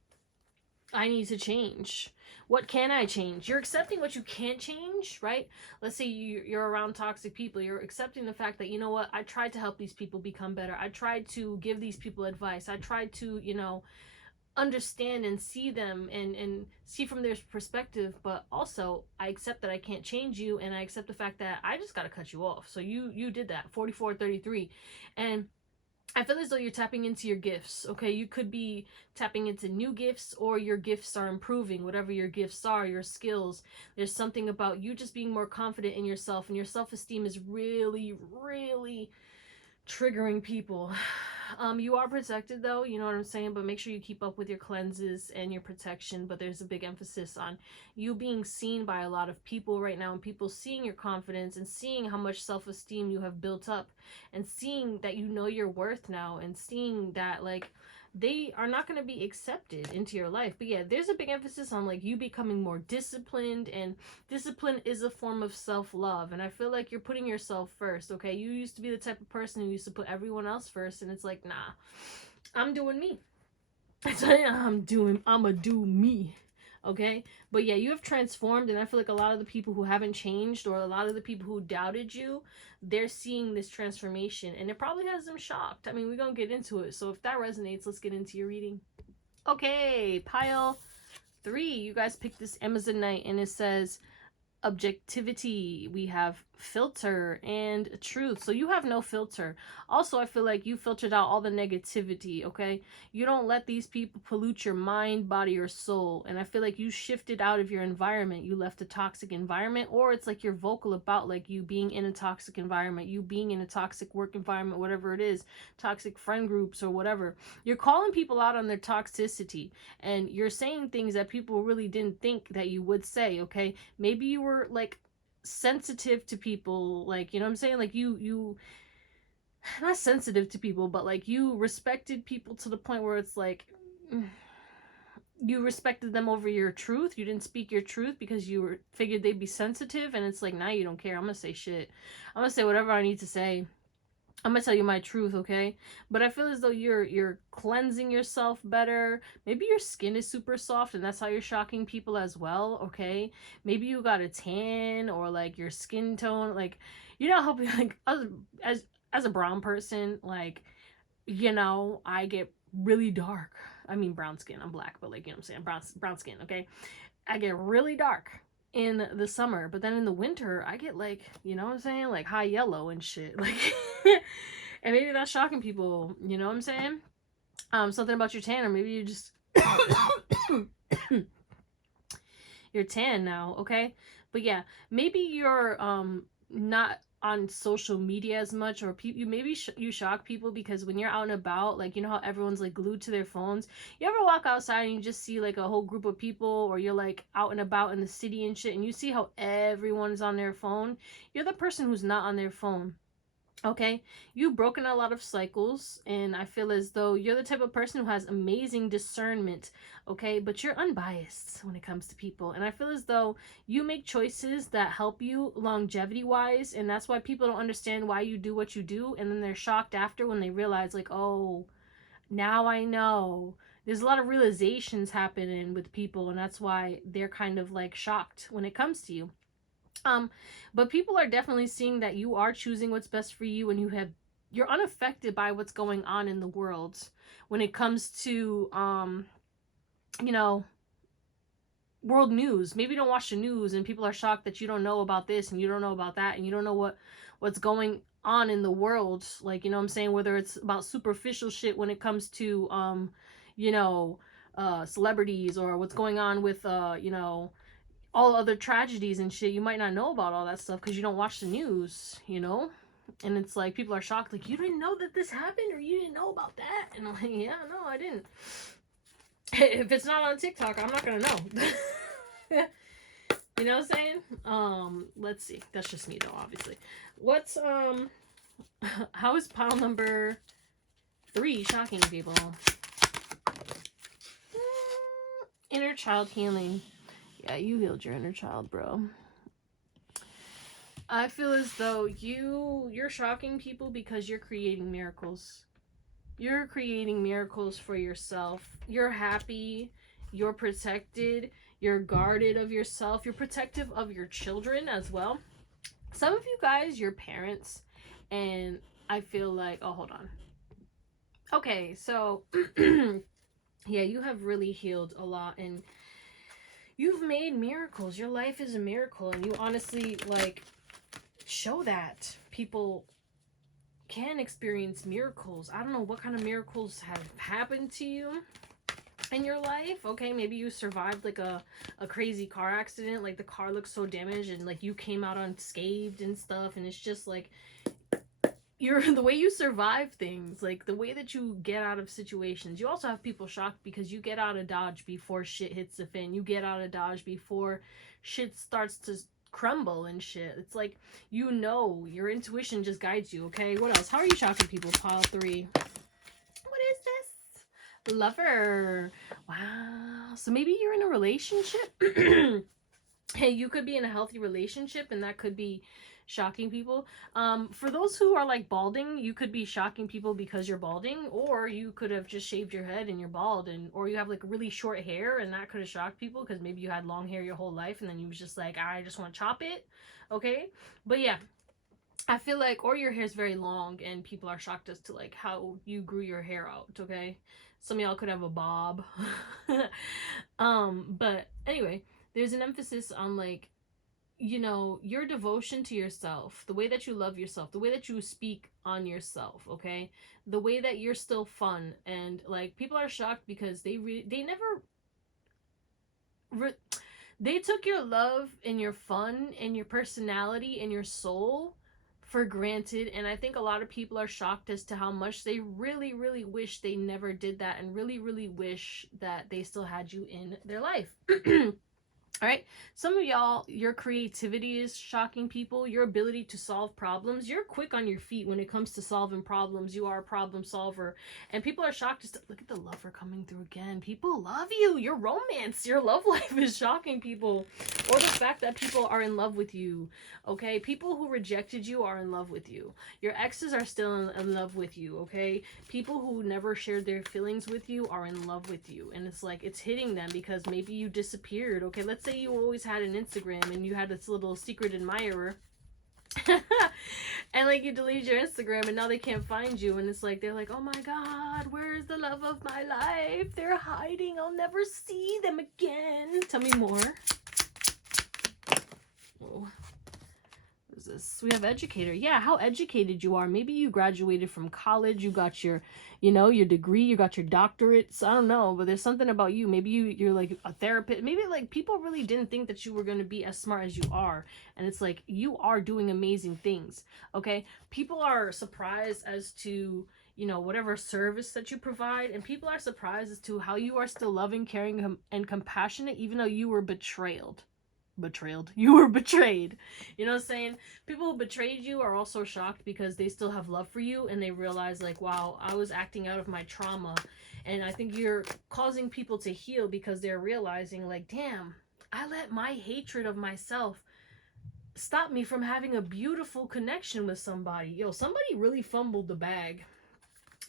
I need to change. What can I change? You're accepting what you can't change, right? Let's say you're around toxic people. You're accepting the fact that, you know what, I tried to help these people become better. I tried to give these people advice. I tried to, you know, understand and see them and see from their perspective, but also I accept that I can't change you, and I accept the fact that I just got to cut you off. So you did that. 4433. And I feel as though you're tapping into your gifts, okay? You could be tapping into new gifts, or your gifts are improving, whatever your gifts are, your skills. There's something about you just being more confident in yourself, and your self-esteem is really, really triggering people. You are protected though, you know what I'm saying, but make sure you keep up with your cleanses and your protection. But there's a big emphasis on you being seen by a lot of people right now, and people seeing your confidence and seeing how much self-esteem you have built up, and seeing that you know your worth now, and seeing that, like, they are not going to be accepted into your life. But yeah, there's a big emphasis on, like, you becoming more disciplined, and discipline is a form of self-love, and I feel like you're putting yourself first, okay? You used to be the type of person who used to put everyone else first, and it's like, nah, I'm doing me. I'ma do me, okay? But yeah, you have transformed, and I feel like a lot of the people who haven't changed, or a lot of the people who doubted you, they're seeing this transformation, and it probably has them shocked. I mean, we're gonna get into it, so if that resonates, let's get into your reading. Okay, pile 3. You guys picked this Amazonite, and it says objectivity. We have filter and truth. So you have no filter. Also, I feel like you filtered out all the negativity, okay? You don't let these people pollute your mind, body, or soul. And I feel like you shifted out of your environment. You left a toxic environment, or it's like you're vocal about, like, you being in a toxic environment, you being in a toxic work environment, whatever it is, toxic friend groups or whatever. You're calling people out on their toxicity, and you're saying things that people really didn't think that you would say, okay? Maybe you were, like, sensitive to people, like, you know what I'm saying, like, you not sensitive to people, but like you respected people to the point where it's like you respected them over your truth. You didn't speak your truth because you figured they'd be sensitive, and it's like, now you don't care. I'm gonna say shit. I'm gonna say whatever I need to say. I'm gonna tell you my truth, okay? But I feel as though you're cleansing yourself better. Maybe your skin is super soft, and that's how you're shocking people as well, okay? Maybe you got a tan, or like your skin tone, like, you know how, like, as a brown person, like, you know, I get really dark. I mean, brown skin. I'm black, but, like, you know what I'm saying, brown skin, okay? I get really dark in the summer, but then in the winter I get, like, you know what I'm saying, like high yellow and shit, like and maybe that's shocking people, you know what I'm saying? Something about your tan, or maybe you just you're tan now, okay? But yeah, maybe you're not on social media as much, or you maybe you shock people because when you're out and about, like, you know how everyone's like glued to their phones. You ever walk outside and you just see like a whole group of people, or you're like out and about in the city and shit, and you see how everyone's on their phone? You're the person who's not on their phone, okay? You've broken a lot of cycles, and I feel as though you're the type of person who has amazing discernment, okay? But you're unbiased when it comes to people, and I feel as though you make choices that help you longevity wise, and that's why people don't understand why you do what you do, and then they're shocked after when they realize, like, oh, now I know. There's a lot of realizations happening with people, and that's why they're kind of like shocked when it comes to you. But people are definitely seeing that you are choosing what's best for you, and you're unaffected by what's going on in the world when it comes to, you know, world news. Maybe you don't watch the news, and people are shocked that you don't know about this, and you don't know about that, and you don't know what's going on in the world. Like, you know what I'm saying? Whether it's about superficial shit when it comes to, you know, celebrities, or what's going on with, you know, all other tragedies and shit. You might not know about all that stuff because you don't watch the news, you know? And it's like, people are shocked, like, you didn't know that this happened, or you didn't know about that. And I'm like, yeah, no, I didn't. If it's not on TikTok, I'm not gonna know. You know what I'm saying? Let's see. That's just me, though, obviously. What's, how is pile number 3 shocking people? Inner child healing. Yeah, you healed your inner child, bro. I feel as though you're shocking people because you're creating miracles. You're creating miracles for yourself. You're happy. You're protected. You're guarded of yourself. You're protective of your children as well. Some of you guys, you're parents. And I feel like, oh, hold on. Okay, so, yeah, you have really healed a lot. And you've made miracles. Your life is a miracle. And you honestly, like, show that people can experience miracles. I don't know what kind of miracles have happened to you in your life. Okay, maybe you survived like a crazy car accident, like the car looks so damaged and like you came out unscathed and stuff, and it's just like the way you survive things, like the way that you get out of situations. You also have people shocked because you get out of Dodge before shit hits the fan. You get out of Dodge before shit starts to crumble and shit. It's like, you know, your intuition just guides you. Okay, what else? How are you shocking people? Pile 3. What is this? Lover. Wow. So maybe you're in a relationship. Hey, you could be in a healthy relationship, and that could be shocking people. For those who are like balding, you could be shocking people because you're balding, or you could have just shaved your head and you're bald, or you have like really short hair, and that could have shocked people because maybe you had long hair your whole life and then you was just like, I just want to chop it. Okay, but yeah, I feel like, or your hair's very long and people are shocked as to like how you grew your hair out. Okay, some of y'all could have a bob. But anyway, there's an emphasis on like, you know, your devotion to yourself, the way that you love yourself, the way that you speak on yourself, okay? The way that you're still fun. And like, people are shocked because they took your love and your fun and your personality and your soul for granted. And I think a lot of people are shocked as to how much they really, really wish they never did that, and really, really wish that they still had you in their life. All right, some of y'all, your creativity is shocking people. Your ability to solve problems. You're quick on your feet when it comes to solving problems. You are a problem solver. And people are shocked as to, look at the lover coming through again. People love you. Your romance, your love life is shocking people. Or the fact that people are in love with you. Okay, people who rejected you are in love with you. Your exes are still in love with you. Okay, people who never shared their feelings with you are in love with you. And it's like, it's hitting them because maybe you disappeared. Okay, let's say you always had an Instagram and you had this little secret admirer and like you deleted your Instagram and now they can't find you, and it's like, they're like, oh my god, where's the love of my life? They're hiding. I'll never see them again. Tell me more. Oh, what is this? We have educator. Yeah, how educated you are. Maybe you graduated from college, you got your, you know, your degree, you got your doctorates. I don't know, but there's something about you. Maybe you're like a therapist. Maybe like people really didn't think that you were going to be as smart as you are. And it's like, you are doing amazing things. Okay. People are surprised as to, you know, whatever service that you provide. And people are surprised as to how you are still loving, caring, and compassionate, even though you were betrayed. You were betrayed. You know what I'm saying? People who betrayed you are also shocked because they still have love for you, and they realize like, wow, I was acting out of my trauma. And I think you're causing people to heal because they're realizing like, damn, I let my hatred of myself stop me from having a beautiful connection with somebody. Yo, somebody really fumbled the bag.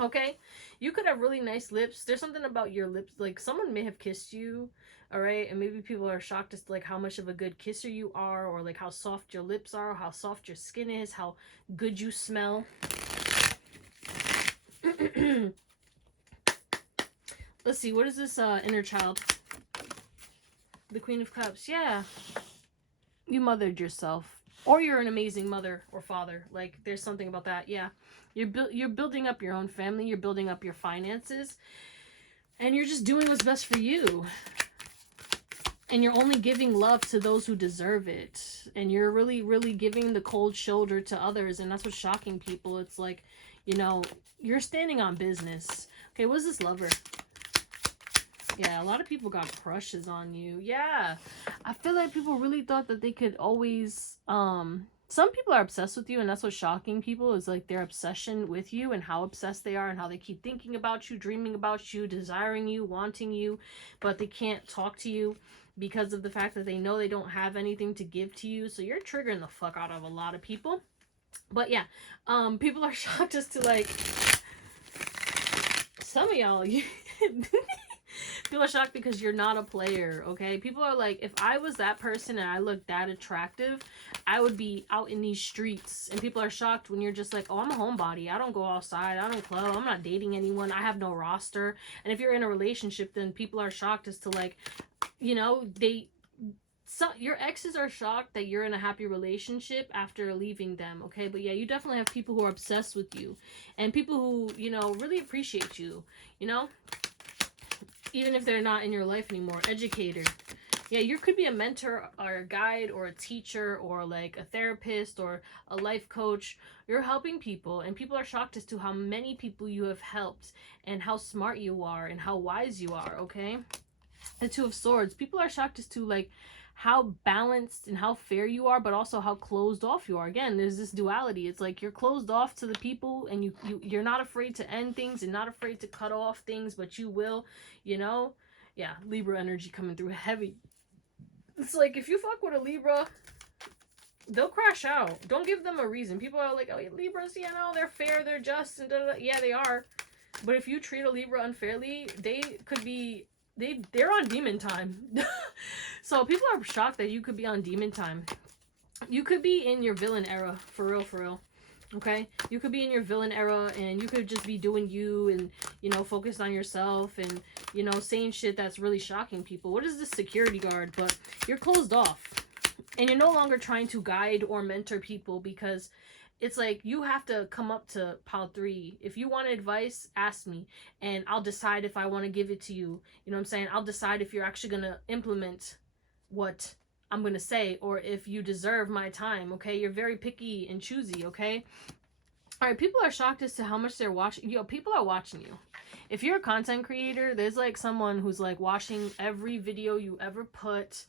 Okay, you could have really nice lips. There's something about your lips, like someone may have kissed you, all right, and maybe people are shocked as to like how much of a good kisser you are, or like how soft your lips are, how soft your skin is, how good you smell. Let's see, what is this inner child? The Queen of Cups. Yeah, you mothered yourself, or you're an amazing mother or father. Like, there's something about that. Yeah, you're building up your own family, you're building up your finances, and you're just doing what's best for you. And you're only giving love to those who deserve it. And you're really, really giving the cold shoulder to others. And that's what's shocking people. It's like, you know, you're standing on business. Okay, what's this lover? Yeah, a lot of people got crushes on you. Yeah. I feel like people really thought that they could always, some people are obsessed with you, and that's what's shocking people, is like their obsession with you and how obsessed they are and how they keep thinking about you, dreaming about you, desiring you, wanting you, but they can't talk to you because of the fact that they know they don't have anything to give to you. So you're triggering the fuck out of a lot of people. But yeah, people are shocked as to like, some of y'all, people are shocked because you're not a player, okay? People are like, if I was that person and I looked that attractive, I would be out in these streets. And people are shocked when you're just like, oh, I'm a homebody. I don't go outside. I don't club. I'm not dating anyone. I have no roster. And if you're in a relationship, then people are shocked as to like, you know, your exes are shocked that you're in a happy relationship after leaving them, okay? But yeah, you definitely have people who are obsessed with you. And people who, you know, really appreciate you, you know? Even if they're not in your life anymore. Educator. Yeah, you could be a mentor or a guide or a teacher or like a therapist or a life coach. You're helping people, and people are shocked as to how many people you have helped and how smart you are and how wise you are, okay? The Two of Swords. People are shocked as to like how balanced and how fair you are, but also how closed off you are. Again, there's this duality. It's like you're closed off to the people, and you're not afraid to end things and not afraid to cut off things, but you will, you know? Yeah, Libra energy coming through heavy. It's like, if you fuck with a Libra, they'll crash out. Don't give them a reason. People are like, oh, Libras, you know, they're fair, they're just, and da-da-da. Yeah, they are. But if you treat a Libra unfairly, they could be, they're on demon time. So people are shocked that you could be on demon time. You could be in your villain era, for real, for real. Okay? You could be in your villain era, and you could just be doing you and, you know, focused on yourself and, you know, saying shit that's really shocking people. What is this security guard? But you're closed off. And you're no longer trying to guide or mentor people, because it's like you have to come up to pile 3. If you want advice, ask me, and I'll decide if I want to give it to you. You know what I'm saying? I'll decide if you're actually going to implement what I'm going to say, or if you deserve my time, okay? You're very picky and choosy, okay? All right, people are shocked as to how much they're watching. Yo, people are watching you. If you're a content creator, there's like someone who's like watching every video you ever put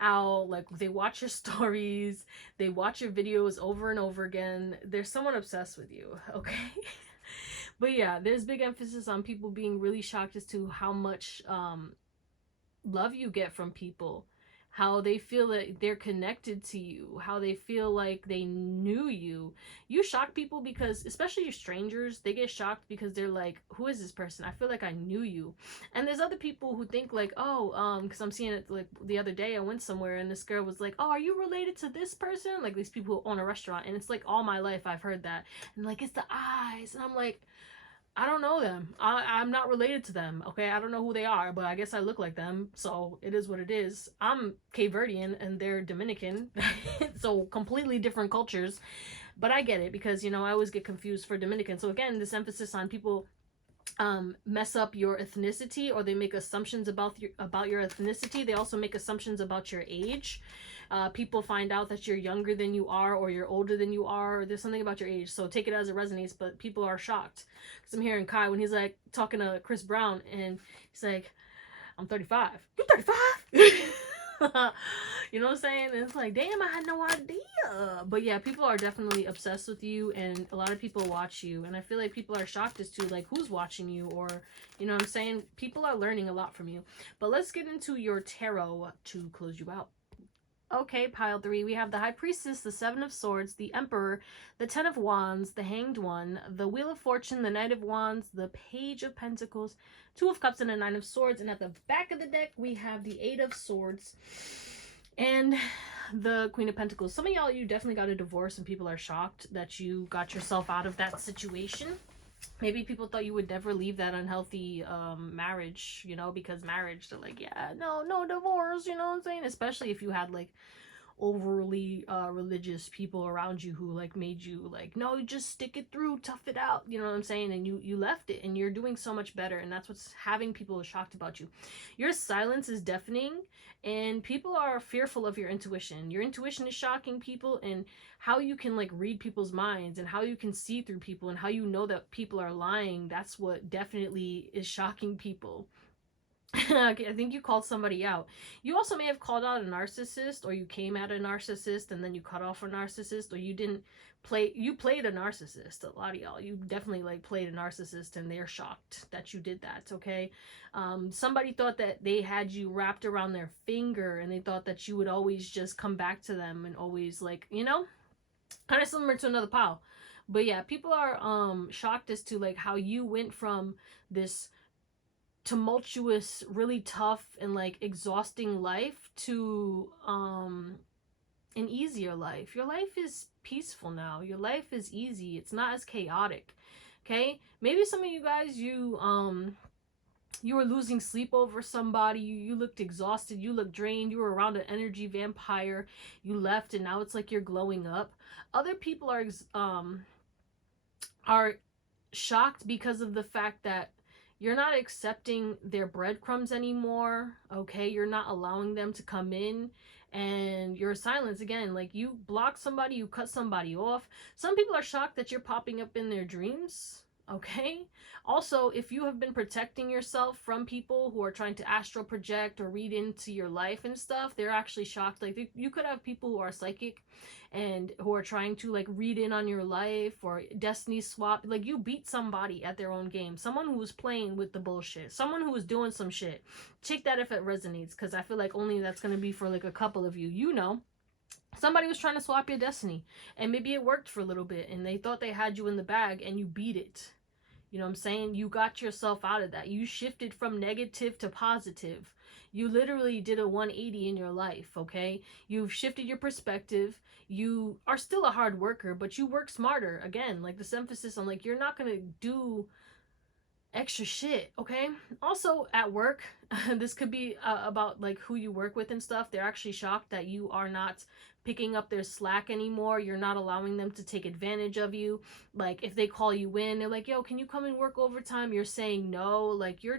out. Like, they watch your stories, they watch your videos over and over again. There's someone obsessed with you, okay? But yeah, there's big emphasis on people being really shocked as to how much love you get from people, how they feel that they're connected to you, how they feel like they knew you. You shock people because, especially your strangers, they get shocked because they're like, who is this person? I feel like I knew you. And there's other people who think like, oh, because I'm seeing it like the other day I went somewhere and this girl was like, oh, are you related to this person? Like these people who own a restaurant. And it's like all my life I've heard that. And like, it's the eyes. And I'm like, I don't know them. I'm not related to them, okay? I don't know who they are, but I guess I look like them, so it is what it is. I'm Cape Verdean, and they're Dominican, so completely different cultures. But I get it, because, you know, I always get confused for Dominican. So again, this emphasis on people mess up your ethnicity, or they make assumptions about your ethnicity. They also make assumptions about your age. People find out that you're younger than you are, or you're older than you are, or there's something about your age. So take it as it resonates, but people are shocked. Because I'm hearing Kai when he's like talking to Chris Brown, and he's like, I'm 35. You 35? You know what I'm saying? And it's like, damn, I had no idea. But yeah, people are definitely obsessed with you, and a lot of people watch you. And I feel like people are shocked as to like who's watching you, or, you know what I'm saying? People are learning a lot from you. But let's get into your tarot to close you out. Okay, pile 3, we have the High Priestess, the Seven of Swords, the Emperor, the Ten of Wands, the Hanged One, the Wheel of Fortune, the Knight of Wands, the Page of Pentacles, Two of Cups, and a Nine of Swords. And at the back of the deck, we have the Eight of Swords and the Queen of Pentacles. Some of y'all, you definitely got a divorce, and people are shocked that you got yourself out of that situation. Maybe people thought you would never leave that unhealthy marriage, you know, because marriage, they're like, yeah, no divorce, you know what I'm saying? Especially if you had like overly religious people around you who like made you like, no, just stick it through, tough it out, you know what I'm saying? And you left it, and you're doing so much better, and that's what's having people shocked about you. Your silence is deafening, and people are fearful of your intuition. Your intuition is shocking people, and how you can like read people's minds and how you can see through people and how you know that people are lying, that's what definitely is shocking people. I think you called somebody out. You also may have called out a narcissist, or you came at a narcissist and then you cut off a narcissist, or you didn't play, you played a narcissist. A lot of y'all, you definitely like played a narcissist, and they're shocked that you did that, okay? Somebody thought that they had you wrapped around their finger, and they thought that you would always just come back to them and always like, you know, kind of similar to another pal. But yeah, people are shocked as to like how you went from this tumultuous, really tough and like exhausting life to an easier life. Your life is peaceful now. Your life is easy. It's not as chaotic. Okay? Maybe some of you guys, you were losing sleep over somebody. You looked exhausted. You looked drained. You were around an energy vampire. You left, and now it's like you're glowing up. Other people are shocked because of the fact that you're not accepting their breadcrumbs anymore, okay? You're not allowing them to come in, and your silence, again, like you block somebody, you cut somebody off. Some people are shocked that you're popping up in their dreams, okay? Also, if you have been protecting yourself from people who are trying to astral project or read into your life and stuff, they're actually shocked. Like you could have people who are psychic and who are trying to like read in on your life or destiny swap. Like you beat somebody at their own game, someone who was playing with the bullshit, someone who was doing some shit. Check that if it resonates, because I feel like only that's going to be for like a couple of you. You know, somebody was trying to swap your destiny, and maybe it worked for a little bit, and they thought they had you in the bag, and you beat it. You know what I'm saying? You got yourself out of that. You shifted from negative to positive. You literally did a 180 in your life, okay? You've shifted your perspective. You are still a hard worker, but you work smarter. Again, like this emphasis on like, you're not going to do extra shit, okay? Also at work, this could be about like who you work with and stuff. They're actually shocked that you are not picking up their slack anymore. You're not allowing them to take advantage of you. Like if they call you in, they're like, yo, can you come and work overtime? You're saying no. Like your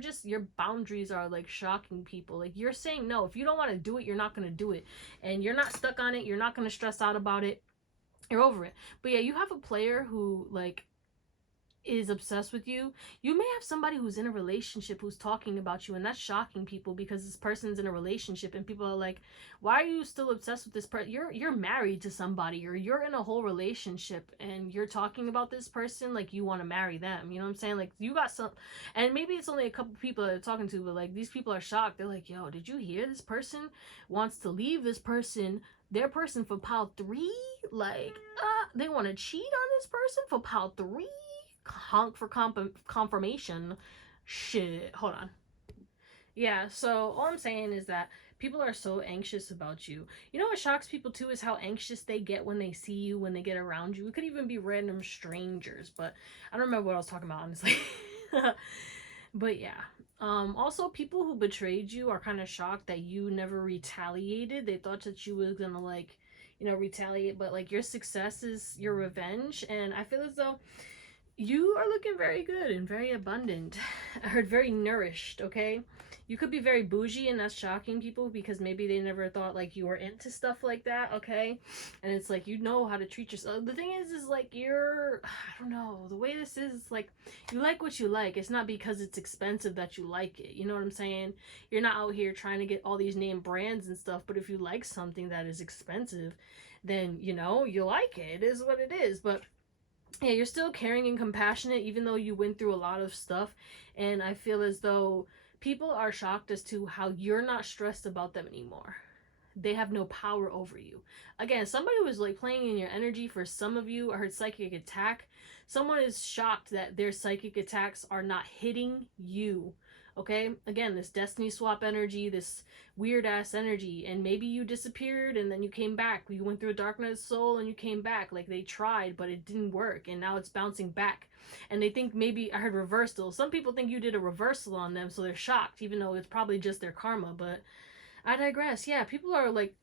boundaries are like shocking people. Like you're saying no. If you don't want to do it, you're not going to do it, and you're not stuck on it. You're not going to stress out about it. You're over it. But yeah, you have a player who like is obsessed with you. You may have somebody who's in a relationship who's talking about you, and that's shocking people, because this person's in a relationship and people are like, why are you still obsessed with this person? You're married to somebody, or you're in a whole relationship and you're talking about this person like you want to marry them. You know what I'm saying? Like you got some, and maybe it's only a couple people that they're talking to, but like these people are shocked. They're like, yo, did you hear this person wants to leave this person, their person, for pile 3? Like they want to cheat on this person for pile 3? Honk for confirmation. Shit, hold on. Yeah, so all I'm saying is that people are so anxious about you. You know what shocks people too is how anxious they get when they see you, when they get around you. It could even be random strangers, but I don't remember what I was talking about, honestly. But yeah. Also, people who betrayed you are kind of shocked that you never retaliated. They thought that you was gonna like, you know, retaliate, but like your success is your revenge, and I feel as though you are looking very good and very abundant. I heard very nourished, okay? You could be very bougie, and that's shocking people because maybe they never thought like you were into stuff like that, okay? And it's like, you know how to treat yourself. The thing is like you're, I don't know, the way this is like, you like what you like. It's not because it's expensive that you like it. You know what I'm saying? You're not out here trying to get all these name brands and stuff, but if you like something that is expensive, then, you know, you like it. It is what it is. But yeah, you're still caring and compassionate even though you went through a lot of stuff, and I feel as though people are shocked as to how you're not stressed about them anymore. They have no power over you. Again, somebody was like playing in your energy. For some of you, I heard psychic attack. Someone is shocked that their psychic attacks are not hitting you. Okay, again, this destiny swap energy, this weird ass energy, and maybe you disappeared and then you came back. You went through a dark night of soul and you came back. Like they tried, but it didn't work, and now it's bouncing back. And they think, maybe I heard reversal. Some people think you did a reversal on them, so they're shocked, even though it's probably just their karma. But I digress. Yeah, people are like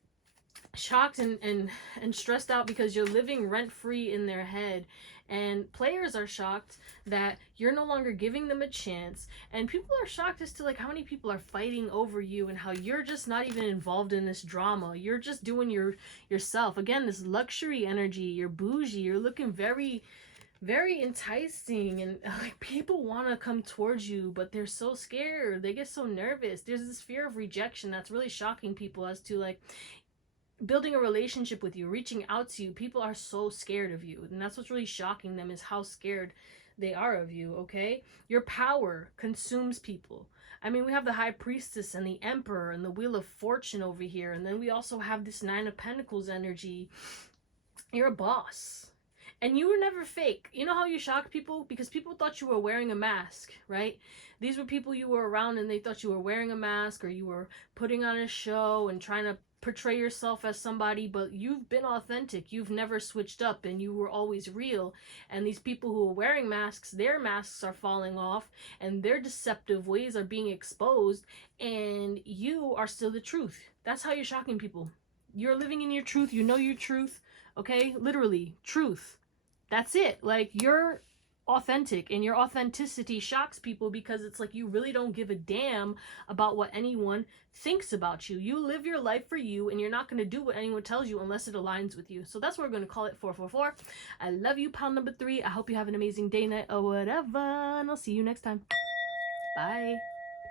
shocked and stressed out because you're living rent-free in their head, and players are shocked that you're no longer giving them a chance, and people are shocked as to like how many people are fighting over you and how you're just not even involved in this drama. You're just doing yourself. Again, this luxury energy, you're bougie, you're looking very very enticing, and like people want to come towards you, but they're so scared, they get so nervous. There's this fear of rejection that's really shocking people as to like building a relationship with you, reaching out to you. People are so scared of you, and that's what's really shocking them, is how scared they are of you. Okay, your power consumes people. I mean, we have the High Priestess and the Emperor and the Wheel of Fortune over here, and then we also have this Nine of Pentacles energy. You're a boss, and you were never fake. You know how you shock people? Because people thought you were wearing a mask, right? These were people you were around and they thought you were wearing a mask, or you were putting on a show and trying to portray yourself as somebody, but you've been authentic. You've never switched up, and you were always real. And these people who are wearing masks, their masks are falling off and their deceptive ways are being exposed, and you are still the truth. That's how you're shocking people. You're living in your truth. You know your truth. Okay, literally truth. That's it. Like, you're authentic, and your authenticity shocks people because it's like you really don't give a damn about what anyone thinks about you. You live your life for you, and you're not going to do what anyone tells you unless it aligns with you. So that's what we're going to call it, 444. I love you, pal number 3. I hope you have an amazing day, night, or whatever, and I'll see you next time. Bye.